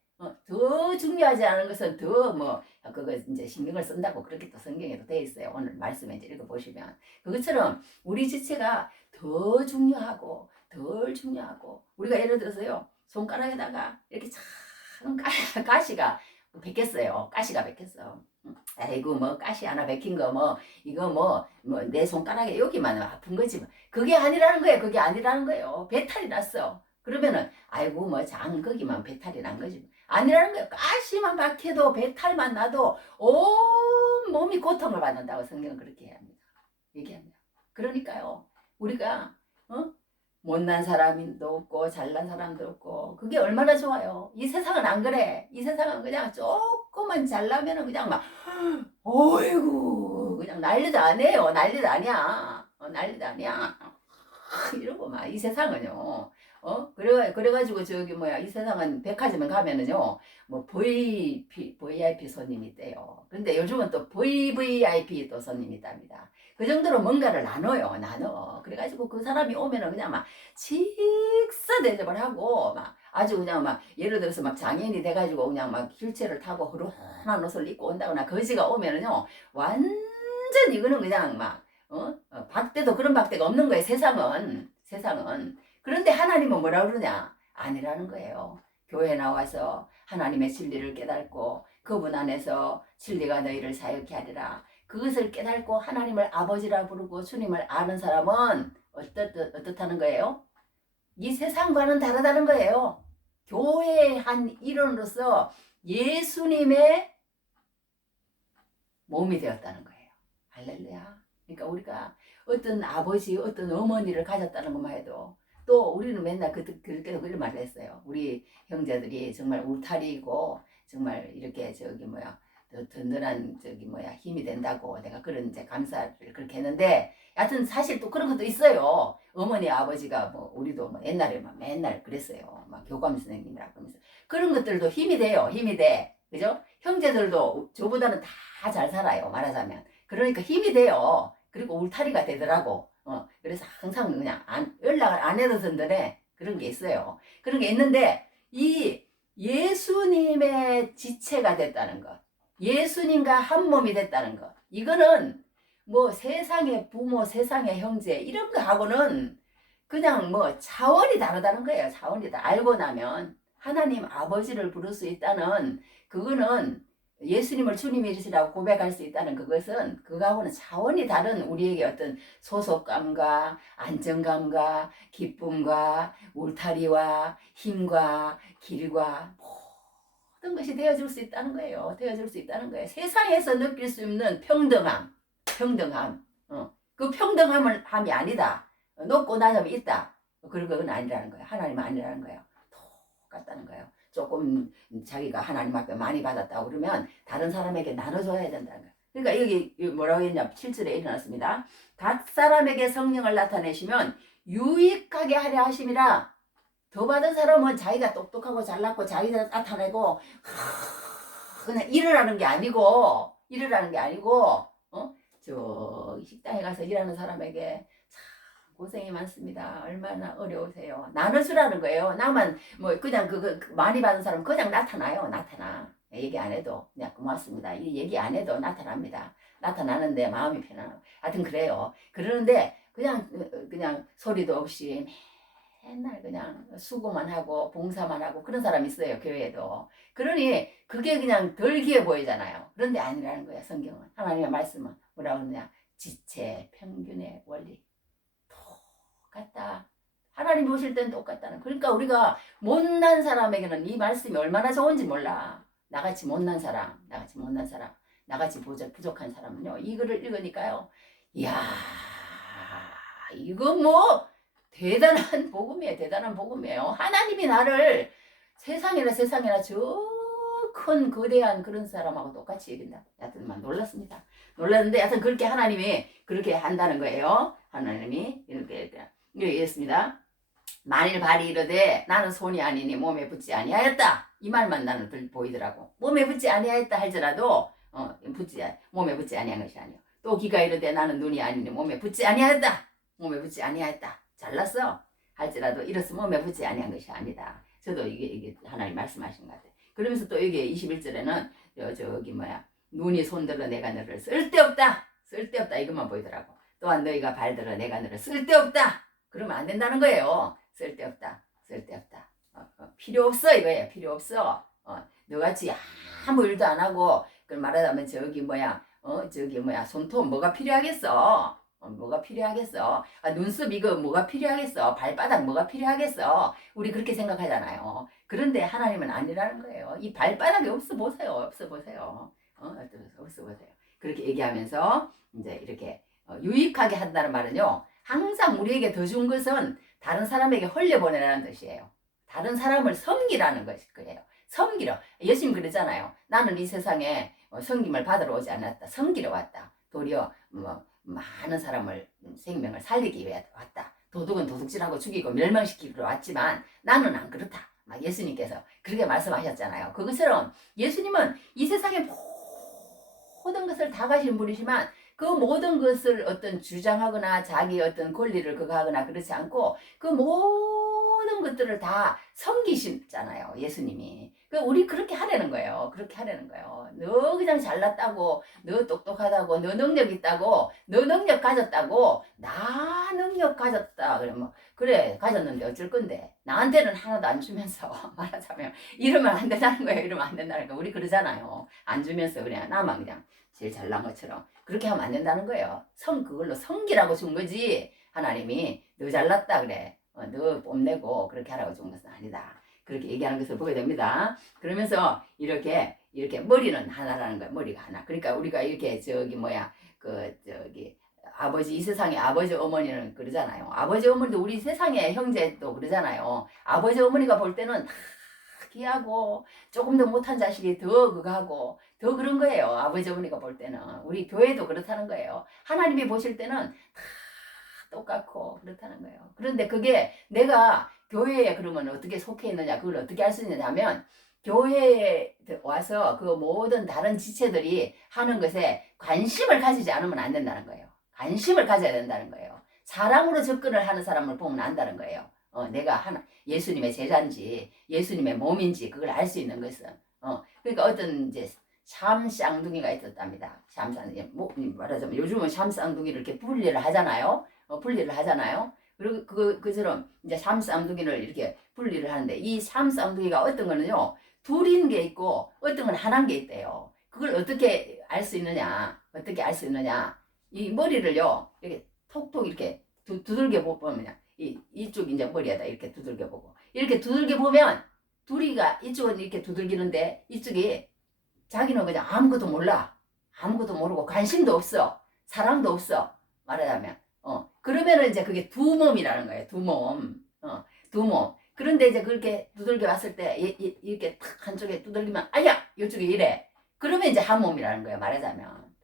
더 중요하지 않은 것은 더 그거 이제 신경을 쓴다고 그렇게 또 성경에도 돼 있어요. 오늘 말씀에 이제 읽어보시면 그것처럼 우리 지체가 더 중요하고 덜 중요하고 우리가 예를 들어서요 손가락에다가 이렇게 작은 가시가 베꼈어요. 가시가 베꼈어. 아이고 가시 하나 베낀 거 이거 내 손가락에 여기만 아픈 거지 그게 아니라는 거예요. 그게 아니라는 거예요. 배탈이 났어. 그러면은 아이고 거기만 배탈이 난 거지 아니라는 거예요. 가시만 박혀도 배탈만 나도 온 몸이 고통을 받는다고 성경은 그렇게 합니다. 얘기합니다. 그러니까요 우리가 못난 사람도 없고 잘난 사람도 없고 그게 얼마나 좋아요. 이 세상은 안 그래. 이 세상은 그냥 조금만 잘나면은 그냥 어이구 그냥 난리도 안 해요. 난리도 아니야. 난리도 아니야. 이러고 이 세상은요. 그래가지고 이 세상은 백화점에 가면은요 VIP 손님이 있대요. 근데 요즘은 또 VVIP 또 손님이 있답니다. 그 정도로 뭔가를 나눠. 그래가지고 그 사람이 오면은 그냥 식사 대접을 하고 아주 그냥 예를 들어서 장애인이 돼가지고 그냥 휠체어를 타고 허름한 옷을 입고 온다거나 거지가 오면은요 완전 이거는 그냥 박대도 그런 박대가 없는 거예요. 세상은. 그런데 하나님은 뭐라 그러냐? 아니라는 거예요. 교회 나와서 하나님의 진리를 깨닫고 그분 안에서 진리가 너희를 사역케 하리라. 그것을 깨닫고 하나님을 아버지라 부르고 주님을 아는 사람은 어떻다는 거예요? 이 세상과는 다르다는 거예요. 교회의 한 일원으로서 예수님의 몸이 되었다는 거예요. 할렐루야. 그러니까 우리가 어떤 아버지, 어떤 어머니를 가졌다는 것만 해도 또 우리는 맨날 그렇게 그런 말을 했어요. 우리 형제들이 정말 울타리고 정말 이렇게 더 든든한 힘이 된다고 내가 그런 이제 감사를 그렇게 했는데 하여튼 사실 또 그런 것도 있어요. 어머니 아버지가 우리도 옛날에 맨날 그랬어요. 교감 선생님이라고 그러면서 그런 것들도 힘이 돼요. 힘이 돼. 그죠? 형제들도 저보다는 다 잘 살아요. 말하자면. 그러니까 힘이 돼요. 그리고 울타리가 되더라고. 그래서 항상 그냥 연락을 안 해도 든든해. 그런 게 있어요. 그런 게 있는데 이 예수님의 지체가 됐다는 것. 예수님과 한 몸이 됐다는 것. 이거는 세상의 부모, 세상의 형제 이런 거 하고는 그냥 차원이 다르다는 거예요. 차원이 다 알고 나면 하나님 아버지를 부를 수 있다는 그거는 예수님을 주님이시라고 고백할 수 있다는 그것은 그거하고는 차원이 다른 우리에게 어떤 소속감과 안정감과 기쁨과 울타리와 힘과 길과 모든 것이 되어줄 수 있다는 거예요. 되어줄 수 있다는 거예요. 세상에서 느낄 수 있는 평등함. 그 평등함을 함이 아니다. 높고 낮음이 있다. 그건 아니라는 거예요. 하나님은 아니라는 거예요. 똑같다는 거예요. 조금 자기가 하나님 앞에 많이 받았다고 그러면 다른 사람에게 나눠줘야 된다는 거예요. 그러니까 여기 뭐라고 했냐 7절에 일어났습니다. 각 사람에게 성령을 나타내시면 유익하게 하려 하심이라. 더 받은 사람은 자기가 똑똑하고 잘났고 자기가 나타내고 그냥 일을 하는 게 아니고 저 식당에 가서 일하는 사람에게 참 고생이 많습니다. 얼마나 어려우세요. 나눠주라는 거예요. 나만 뭐 그냥 많이 받은 사람 그냥 나타나. 얘기 안 해도 그냥 고맙습니다. 이 얘기 안 해도 나타납니다. 나타나는데 마음이 편안하고 하여튼 그래요. 그러는데 그냥 소리도 없이 맨날 그냥 수고만 하고 봉사만 하고 그런 사람이 있어요. 교회에도. 그러니 그게 그냥 덜 귀해 보이잖아요. 그런데 아니라는 거야. 성경은. 하나님의 말씀은 뭐라고 그러냐. 지체, 평균의 원리. 똑같다. 하나님 보실 땐 똑같다는. 그러니까 우리가 못난 사람에게는 이 말씀이 얼마나 좋은지 몰라. 나같이 못난 사람, 나같이 부족한 사람은요. 이 글을 읽으니까요. 이야, 이거 뭐 대단한 복음이에요. 하나님이 나를 세상이나 저 큰 거대한 그런 사람하고 똑같이 얘긴다. 하여튼 놀랐습니다. 놀랐는데 하여튼 그렇게 하나님이 그렇게 한다는 거예요. 하나님이 이렇게 얘기했습니다. 만일 발이 이르되 나는 손이 아니니 몸에 붙지 아니하였다. 이 말만 나는 보이더라고. 몸에 붙지 아니하였다 할지라도 몸에 붙지 아니한 것이 아니요. 또 귀가 이르되 나는 눈이 아니니 몸에 붙지 아니하였다. 잘났어. 할지라도 이렇으면 몸에 붙지 아니한 것이 아니다. 저도 이게 하나님 말씀하신 것 같아요. 그러면서 또 여기 21절에는 눈이 손들어 내가 너를 쓸데없다 이것만 보이더라고. 또한 너희가 발들어 내가 너를 쓸데없다. 그러면 안 된다는 거예요. 쓸데없다. 필요 없어 이거예요. 필요 없어. 너같이 아무 일도 안 하고 말하자면 손톱 뭐가 필요하겠어. 뭐가 필요하겠어. 눈썹 이거 뭐가 필요하겠어. 발바닥 뭐가 필요하겠어. 우리 그렇게 생각하잖아요. 그런데 하나님은 아니라는 거예요. 이 발바닥이 없어 보세요. 그렇게 얘기하면서 이제 이렇게 유익하게 한다는 말은요. 항상 우리에게 더 준 것은 다른 사람에게 흘려보내라는 뜻이에요. 다른 사람을 섬기라는 것일 거예요. 섬기러. 예수님 그러잖아요. 나는 이 세상에 섬김을 받으러 오지 않았다. 섬기러 왔다. 도리어 많은 사람을 생명을 살리기 위해 왔다. 도둑은 도둑질하고 죽이고 멸망시키러 왔지만 나는 안 그렇다. 막 예수님께서 그렇게 말씀하셨잖아요. 그것처럼 예수님은 이 세상의 모든 것을 다 가신 분이지만 그 모든 것을 어떤 주장하거나 자기 어떤 권리를 그거 하거나 그렇지 않고 그 모든 것들을 다 섬기시잖아요. 예수님이. 우리 그렇게 하려는 거예요. 너 그냥 잘났다고, 너 똑똑하다고, 너 능력 있다고, 너 능력 가졌다고, 나 능력 가졌다. 그러면 그래 가졌는데 어쩔 건데 나한테는 하나도 안 주면서 말하자면 이러면 안 된다는 거예요. 우리 그러잖아요. 안 주면서 그냥 나만 그냥 제일 잘난 것처럼 그렇게 하면 안 된다는 거예요. 그걸로 성기라고 준 거지. 하나님이 너 잘났다 그래. 너 뽐내고 그렇게 하라고 준 것은 아니다. 그렇게 얘기하는 것을 보게 됩니다. 그러면서 이렇게 머리는 하나라는 거야. 머리가 하나. 그러니까 우리가 이렇게 아버지 이 세상에 아버지 어머니는 그러잖아요. 아버지 어머니도 우리 세상에 형제도 그러잖아요. 아버지 어머니가 볼 때는 다 귀하고 조금 더 못한 자식이 더 그거 하고 더 그런 거예요. 아버지 어머니가 볼 때는 우리 교회도 그렇다는 거예요. 하나님이 보실 때는 다 똑같고 그렇다는 거예요. 그런데 그게 내가 교회에 그러면 어떻게 속해 있느냐, 그걸 어떻게 알 수 있느냐면 교회에 와서 그 모든 다른 지체들이 하는 것에 관심을 가지지 않으면 안 된다는 거예요. 관심을 가져야 된다는 거예요. 사랑으로 접근을 하는 사람을 보면 안다는 거예요. 내가 예수님의 제자인지 예수님의 몸인지 그걸 알 수 있는 것은 그러니까 어떤 이제 샴 쌍둥이가 있었답니다. 말하자면 요즘은 샴 쌍둥이를 이렇게 분리를 하잖아요. 그리고 그처럼 이제 삼쌍둥이를 이렇게 분리를 하는데 이 삼쌍둥이가 어떤 거는요 둘인 게 있고 어떤 건 하나인 게 있대요. 그걸 어떻게 알 수 있느냐? 어떻게 알 수 있느냐? 이 머리를요 이렇게 톡톡 이렇게 두들겨 보면 이쪽 이제 머리에다 이렇게 두들겨 보고 이렇게 두들겨 보면 둘이가 이쪽은 이렇게 두들기는데 이쪽이 자기는 그냥 아무것도 몰라. 아무것도 모르고 관심도 없어. 사랑도 없어. 말하자면. 그러면은 이제 그게 두 몸이라는 거예요. 두 몸. 두 몸. 그런데 이제 그렇게 두들겨 봤을 때 이렇게 탁 한쪽에 두들기면 아야! 이쪽에 이래. 그러면 이제 한 몸이라는 거예요. 말하자면.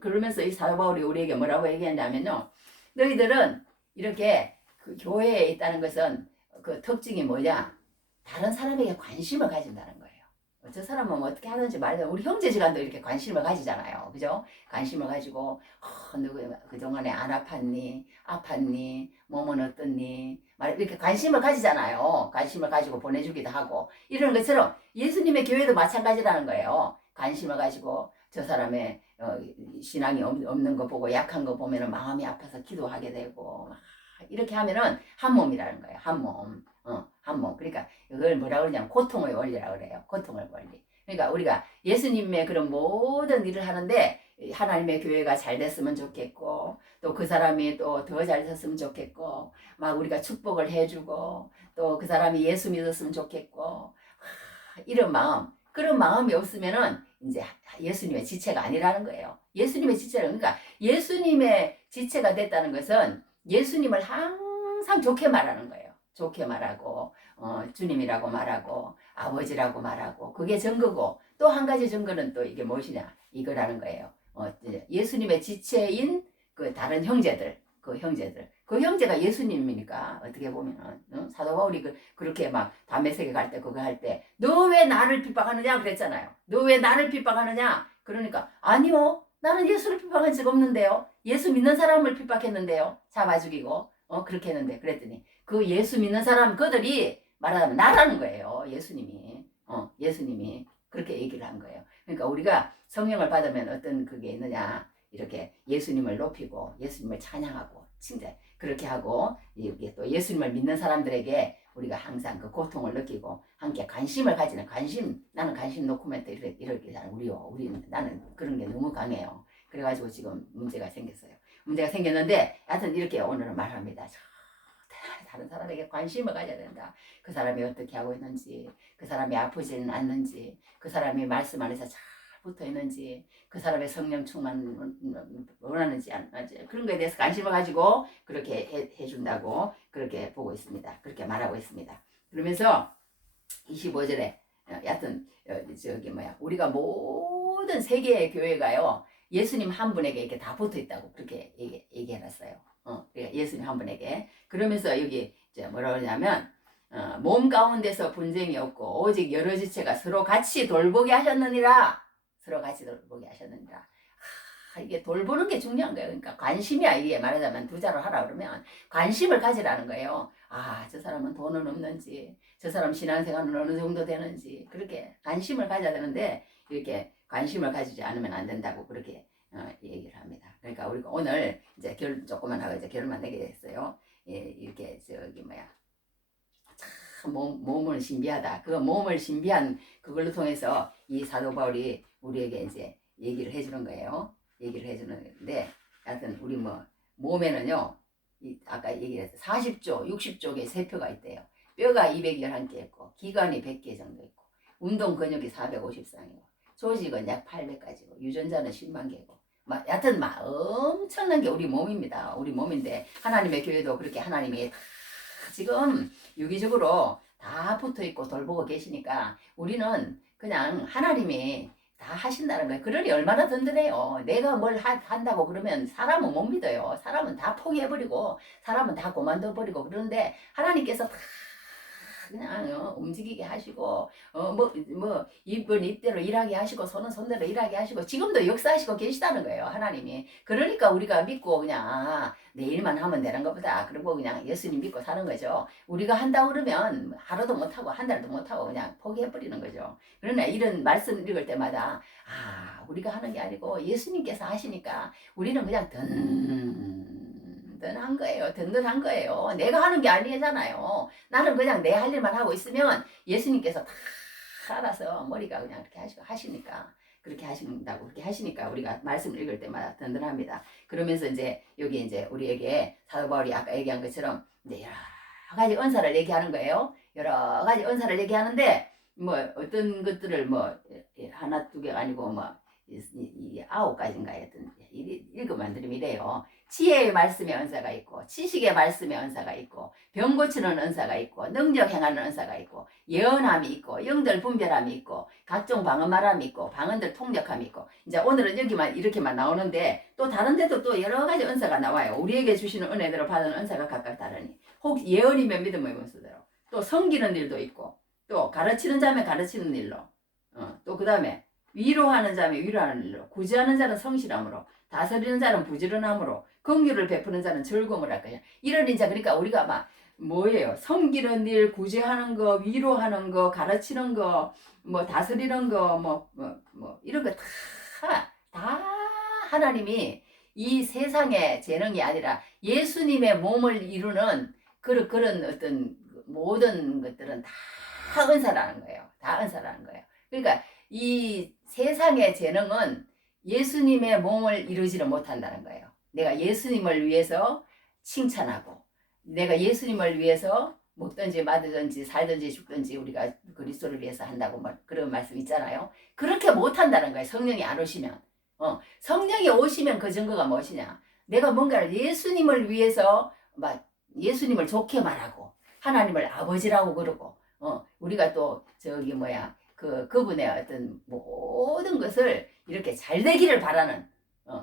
그러면서 이 사도 바울이 우리에게 뭐라고 얘기했냐면요. 너희들은 이렇게 그 교회에 있다는 것은 그 특징이 뭐냐? 다른 사람에게 관심을 가진다는 거예요. 저 사람은 뭐 어떻게 하는지 말든 우리 형제지간도 이렇게 관심을 가지잖아요. 그죠? 관심을 가지고 누구 그동안에 안 아팠니? 아팠니? 몸은 어떻니? 이렇게 관심을 가지잖아요. 관심을 가지고 보내주기도 하고 이런 것처럼 예수님의 교회도 마찬가지라는 거예요. 관심을 가지고 저 사람의 신앙이 없는 거 보고 약한 거 보면은 마음이 아파서 기도하게 되고 이렇게 하면은 한 몸이라는 거예요. 한 몸. 한 몸. 그러니까 이걸 뭐라 그러냐면 고통의 원리라고 그래요. 고통의 원리. 그러니까 우리가 예수님의 그런 모든 일을 하는데 하나님의 교회가 잘 됐으면 좋겠고 또 그 사람이 또 더 잘 됐으면 좋겠고 막 우리가 축복을 해주고 또 그 사람이 예수 믿었으면 좋겠고 이런 마음 그런 마음이 없으면은 이제 예수님의 지체가 아니라는 거예요. 예수님의 지체는 그러니까 예수님의 지체가 됐다는 것은 예수님을 항상 좋게 말하는 거예요. 좋게 말하고 주님이라고 말하고 아버지라고 말하고 그게 증거고 또 한 가지 증거는 또 이게 무엇이냐 이거라는 거예요. 예수님의 지체인 그 다른 형제들 그 형제가 예수님이니까 어떻게 보면은 사도 바울이 그렇게 막 담에색에 갈 때 그거 할 때 너 왜 나를 핍박하느냐 그랬잖아요. 너 왜 나를 핍박하느냐 그러니까 아니요 나는 예수를 핍박한 적 없는데요. 예수 믿는 사람을 핍박했는데요. 잡아 죽이고 그렇게 했는데 그랬더니 그 예수 믿는 사람 그들이 말하자면 나라는 거예요. 예수님이 그렇게 얘기를 한 거예요. 그러니까 우리가 성령을 받으면 어떤 그게 있느냐 이렇게 예수님을 높이고 예수님을 찬양하고 칭찬 그렇게 하고 이게 또 예수님을 믿는 사람들에게 우리가 항상 그 고통을 느끼고 함께 관심을 가지는 나는 관심 노코멘트 이렇게 나는 그런 게 너무 강해요. 그래가지고 지금 문제가 생겼어요. 문제가 생겼는데 하여튼 이렇게 오늘은 말합니다. 다른 사람에게 관심을 가져야 된다. 그 사람이 어떻게 하고 있는지, 그 사람이 아프지는 않는지, 그 사람이 말씀 안에서 잘 붙어 있는지, 그 사람의 성령 충만 원하는지 안 하는지 그런 거에 대해서 관심을 가지고 그렇게 해준다고 그렇게 보고 있습니다. 그렇게 말하고 있습니다. 그러면서 25절에 여하튼 우리가 모든 세계의 교회가요 예수님 한 분에게 이렇게 다 붙어 있다고 그렇게 얘기해놨어요. 예수님 한 분에게. 그러면서 여기 뭐라 그러냐면 몸 가운데서 분쟁이 없고 오직 여러 지체가 서로 같이 돌보게 하셨느니라. 서로 같이 돌보게 하셨느니라. 이게 돌보는 게 중요한 거예요. 그러니까 관심이야. 이게 말하자면 두자로 하라 그러면 관심을 가지라는 거예요. 저 사람은 돈은 없는지, 저 사람 신앙생활은 어느 정도 되는지 그렇게 관심을 가져야 되는데 이렇게 관심을 가지지 않으면 안 된다고 그렇게 얘기를 합니다. 그러니까 우리가 오늘 이제 조금만 하고 이제 결론만 내게 됐어요. 이렇게 참 몸을 신비하다. 그 몸을 신비한 그걸로 통해서 이 사도 바울이 우리에게 이제 얘기를 해주는 거예요. 얘기를 해주는데 하여튼 우리 몸에는요 아까 얘기했어 40조 60조의 세표가 있대요. 뼈가 211개 있고 기관이 100개 정도 있고 운동 근육이 450상이고 조직은 약 800가지고 유전자는 10만 개고 여하튼 엄청난 게 우리 몸입니다. 우리 몸인데 하나님의 교회도 그렇게 하나님이 다 지금 유기적으로 다 붙어있고 돌보고 계시니까 우리는 그냥 하나님이 다 하신다는 거예요. 그러니 얼마나 든든해요. 내가 뭘 한다고 그러면 사람은 못 믿어요. 사람은 다 포기해버리고 사람은 다 그만둬버리고 그러는데 하나님께서 다 그냥 움직이게 하시고 입은 입대로 일하게 하시고 손은 손대로 일하게 하시고 지금도 역사하시고 계시다는 거예요. 하나님이. 그러니까 우리가 믿고 그냥 내일만 하면 되는 것보다 그리고 그냥 예수님 믿고 사는 거죠. 우리가 한다고 그러면 하루도 못하고 한 달도 못하고 그냥 포기해버리는 거죠. 그러나 이런 말씀 읽을 때마다 우리가 하는 게 아니고 예수님께서 하시니까 우리는 그냥 든든한 거예요. 든든한 거예요. 내가 하는 게 아니잖아요. 나는 그냥 내 할 일만 하고 있으면 예수님께서 다 알아서 머리가 그냥 이렇게 하시니까 그렇게 하신다고 그렇게 하시니까 우리가 말씀을 읽을 때마다 든든합니다. 그러면서 이제 여기 이제 우리에게 사도 바울이 아까 얘기한 것처럼 이제 여러 가지 은사를 얘기하는 거예요. 여러 가지 은사를 얘기하는데 뭐 어떤 것들을 뭐 하나 두 개가 아니고 뭐 이 9가지인가 하여튼 읽으면 드리면 이래요. 지혜의 말씀의 은사가 있고 지식의 말씀의 은사가 있고 병 고치는 은사가 있고 능력 행하는 은사가 있고 예언함이 있고 영들 분별함이 있고 각종 방언말함이 있고 방언들 통역함이 있고 이제 오늘은 여기만 이렇게만 나오는데 또 다른 데도 또 여러 가지 은사가 나와요. 우리에게 주시는 은혜대로 받은 은사가 각각 다르니 혹 예언이면 믿음의 원수대로 또 섬기는 일도 있고 또 가르치는 자면 가르치는 일로 또 그 다음에 위로하는 자면 위로하는 일로 구제하는 자는 성실함으로 다스리는 자는 부지런함으로 긍휼을 베푸는 자는 즐거움을 할 거야. 이런 이제 그러니까 우리가 막 뭐예요? 섬기는 일, 구제하는 거, 위로하는 거, 가르치는 거, 뭐 다스리는 거, 뭐 이런 거 다 하나님이 이 세상의 재능이 아니라 예수님의 몸을 이루는 그런 어떤 모든 것들은 다 은사라는 거예요. 다 은사라는 거예요. 그러니까 이 세상의 재능은 예수님의 몸을 이루지를 못한다는 거예요. 내가 예수님을 위해서 칭찬하고 내가 예수님을 위해서 먹든지 마든지 살든지 죽든지 우리가 그리스도를 위해서 한다고 뭐 그런 말씀 있잖아요. 그렇게 못한다는 거예요. 성령이 안 오시면. 성령이 오시면 그 증거가 무엇이냐. 내가 뭔가를 예수님을 위해서 막 예수님을 좋게 말하고 하나님을 아버지라고 그러고 우리가 또 저기 뭐야 그분의 어떤 모든 것을 이렇게 잘 되기를 바라는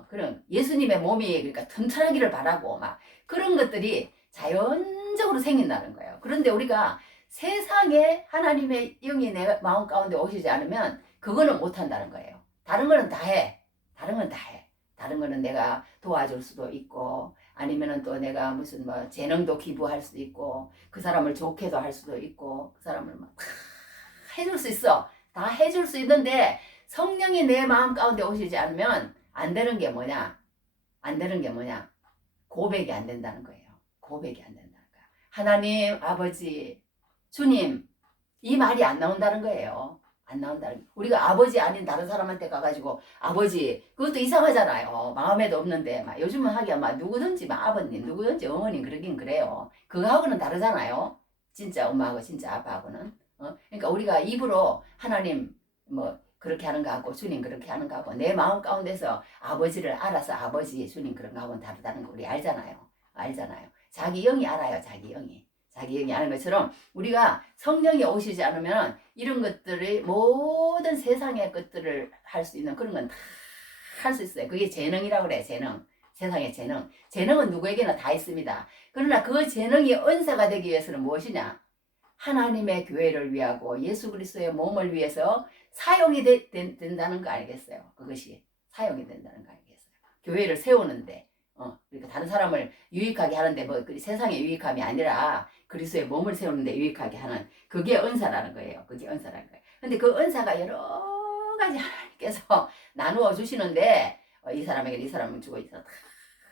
그런 예수님의 몸이 그러니까 튼튼하기를 바라고 막 그런 것들이 자연적으로 생긴다는 거예요. 그런데 우리가 세상에 하나님의 영이 내 마음 가운데 오시지 않으면 그거는 못한다는 거예요. 다른 거는 다 해. 다른 건 다 해. 다른 거는 내가 도와줄 수도 있고 아니면은 또 내가 무슨 뭐 재능도 기부할 수도 있고 그 사람을 좋게도 할 수도 있고 그 사람을 막 해줄 수 있어. 다 해줄 수 있는데 성령이 내 마음 가운데 오시지 않으면 안 되는 게 뭐냐? 안 되는 게 뭐냐? 고백이 안 된다는 거예요. 고백이 안 된다는 거야. 하나님, 아버지, 주님 이 말이 안 나온다는 거예요. 안 나온다는 거예요. 우리가 아버지 아닌 다른 사람한테 가가지고 아버지 그것도 이상하잖아요. 마음에도 없는데 막 요즘은 하기야 막 누구든지 막 아버님 누구든지 어머님 그러긴 그래요. 그거하고는 다르잖아요. 진짜 엄마하고 진짜 아빠하고는. 그러니까 우리가 입으로 하나님 뭐 그렇게 하는 거하고 주님 그렇게 하는 거하고 내 마음 가운데서 아버지를 알아서 아버지 주님 그런 거하고는 다르다는 거 우리 알잖아요. 자기 영이 알아요. 자기 영이 아는 것처럼 우리가 성령이 오시지 않으면 이런 것들이 모든 세상의 것들을 할 수 있는 그런 건 다 할 수 있어요. 그게 재능이라고 그래. 재능. 세상의 재능. 재능은 누구에게나 다 있습니다. 그러나 그 재능이 은사가 되기 위해서는 무엇이냐? 하나님의 교회를 위하고 예수 그리스도의 몸을 위해서 사용이 된다는 거 아니겠어요? 그것이 사용이 된다는 거 아니겠어요? 교회를 세우는데 그러니까 다른 사람을 유익하게 하는데 뭐 세상의 유익함이 아니라 그리스도의 몸을 세우는데 유익하게 하는 그게 은사라는 거예요. 그게 은사라는 거예요. 근데 그 은사가 여러 가지 하나님께서 나누어 주시는데 이 사람에게 이 사람은 주고 있어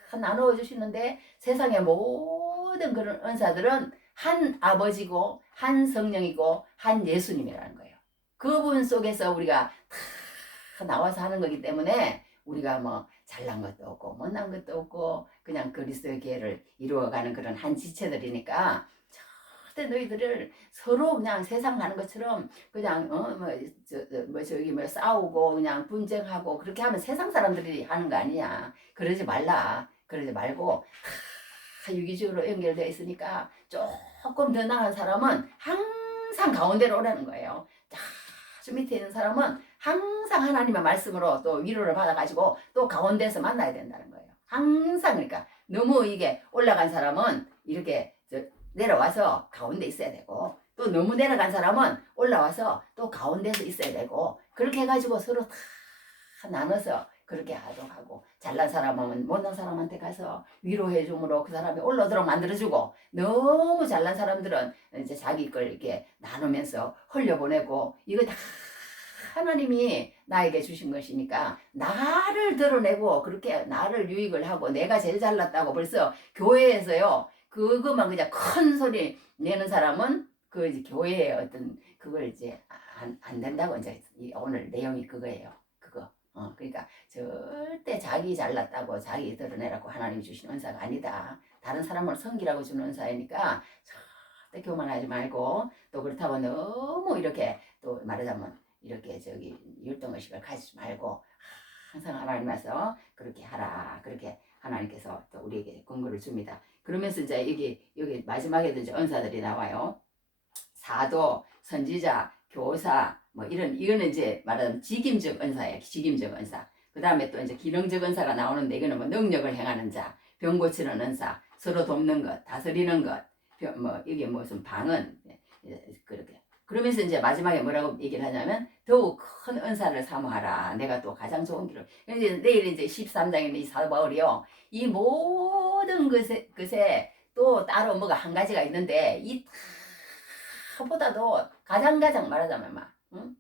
다 나누어 주시는데 세상의 모든 그런 은사들은 한 아버지고 한 성령이고 한 예수님이라는 거예요. 그분 속에서 우리가 다 나와서 하는 거기 때문에 우리가 뭐 잘난 것도 없고 못난 것도 없고 그냥 그리스도의 교회를 이루어가는 그런 한 지체들이니까 절대 너희들을 서로 그냥 세상 가는 것처럼 그냥 저기 뭐 싸우고 그냥 분쟁하고 그렇게 하면 세상 사람들이 하는 거 아니냐. 그러지 말라. 그러지 말고 유기적으로 연결되어 있으니까 조금 더 나은 사람은 항상 가운데로 오라는 거예요. 저 밑에 있는 사람은 항상 하나님의 말씀으로 또 위로를 받아가지고 또 가운데서 만나야 된다는 거예요. 항상 그러니까 너무 이게 올라간 사람은 이렇게 내려와서 가운데 있어야 되고 또 너무 내려간 사람은 올라와서 또 가운데서 있어야 되고 그렇게 해가지고 서로 다 나눠서 그렇게 하도록 하고 잘난 사람은 못난 사람한테 가서 위로해 줌으로 그 사람이 올라오도록 만들어주고 너무 잘난 사람들은 이제 자기 걸 이렇게 나누면서 흘려보내고 이거 다 하나님이 나에게 주신 것이니까 나를 드러내고 그렇게 나를 유익을 하고 내가 제일 잘났다고 벌써 교회에서요 그것만 그냥 큰 소리 내는 사람은 그 이제 교회의 어떤 그걸 이제 안 된다고 이제 오늘 내용이 그거예요. 그거. 그러니까 절대 자기 잘났다고 자기 드러내라고 하나님이 주신 은사가 아니다. 다른 사람을 섬기라고 주는 은사이니까 절대 교만하지 말고 또 그렇다고 너무 이렇게 또 말하자면 이렇게 저기 율동의식을 가지지 말고 항상 하나님 앞에서 그렇게 하라. 그렇게 하나님께서 또 우리에게 근거를 줍니다. 그러면서 이제 여기 마지막에도 이제 은사들이 나와요. 사도, 선지자, 교사, 뭐 이거는 이제 말하자면 직임적 은사예요. 직임적 은사. 그 다음에 또 이제 기능적 은사가 나오는데 이거는 뭐 능력을 행하는 자, 병 고치는 은사, 서로 돕는 것, 다스리는 것, 뭐 이게 무슨 방언, 그렇게. 그러면서 이제 마지막에 뭐라고 얘기를 하냐면 더욱 큰 은사를 사모하라. 내가 또 가장 좋은 길을. 이제 내일 이제 13장에 이 사도 바울이요. 이 모든 것에 또 따로 뭐가 한 가지가 있는데 이 보다도 가장 말하자면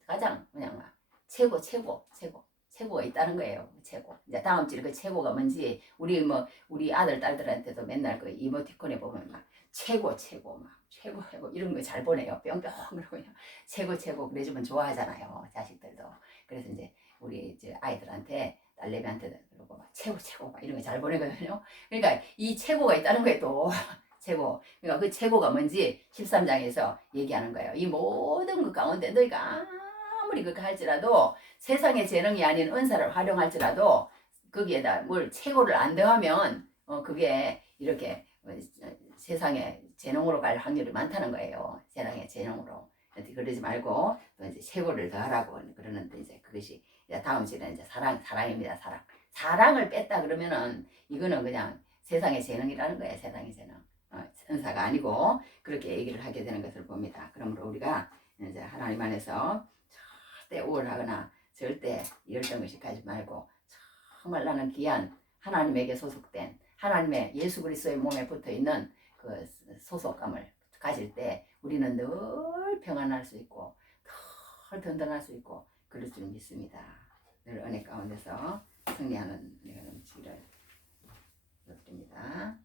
가장 그냥 최고가 있다는 거예요. 최고. 이제 다음 주에 그 최고가 뭔지 우리 아들 딸들한테도 맨날 그 이모티콘에 보면 막 최고 막 최고 이런 거 잘 보내요. 뿅뿅 그러고 그냥 최고 그래주면 좋아하잖아요. 자식들도. 그래서 이제 우리 이제 아이들한테 딸내미한테도 그러고 막 최고 막 이런 거 잘 보내거든요. 그러니까 이 최고가 있다는 거예요. 또 최고. 그러니까 그 최고가 뭔지 13장에서 얘기하는 거예요. 이 모든 것 가운데 너희가 아무리 그렇게 할지라도 세상의 재능이 아닌 은사를 활용할지라도 거기에다 뭘 최고를 안 더하면 그게 이렇게 세상의 재능으로 갈 확률이 많다는 거예요. 세상의 재능으로. 그러지 말고 또 이제 최고를 더하라고 그러는데 이제 그것이 이제 다음 시간에 이제 사랑입니다. 사랑을 뺐다 그러면은 이거는 그냥 세상의 재능이라는 거예요. 세상의 재능. 은사가 아니고 그렇게 얘기를 하게 되는 것을 봅니다. 그러므로 우리가 이제 하나님 안에서 절대 우월하거나 절대 열등의식하지 말고 정말 나는 귀한 하나님에게 소속된 하나님의 예수 그리스도의 몸에 붙어 있는 그 소속감을 가질 때 우리는 늘 평안할 수 있고 늘 든든할 수 있고 그럴 줄 믿습니다. 늘 은혜 가운데서 승리하는 은혜가 넘치기를 드립니다.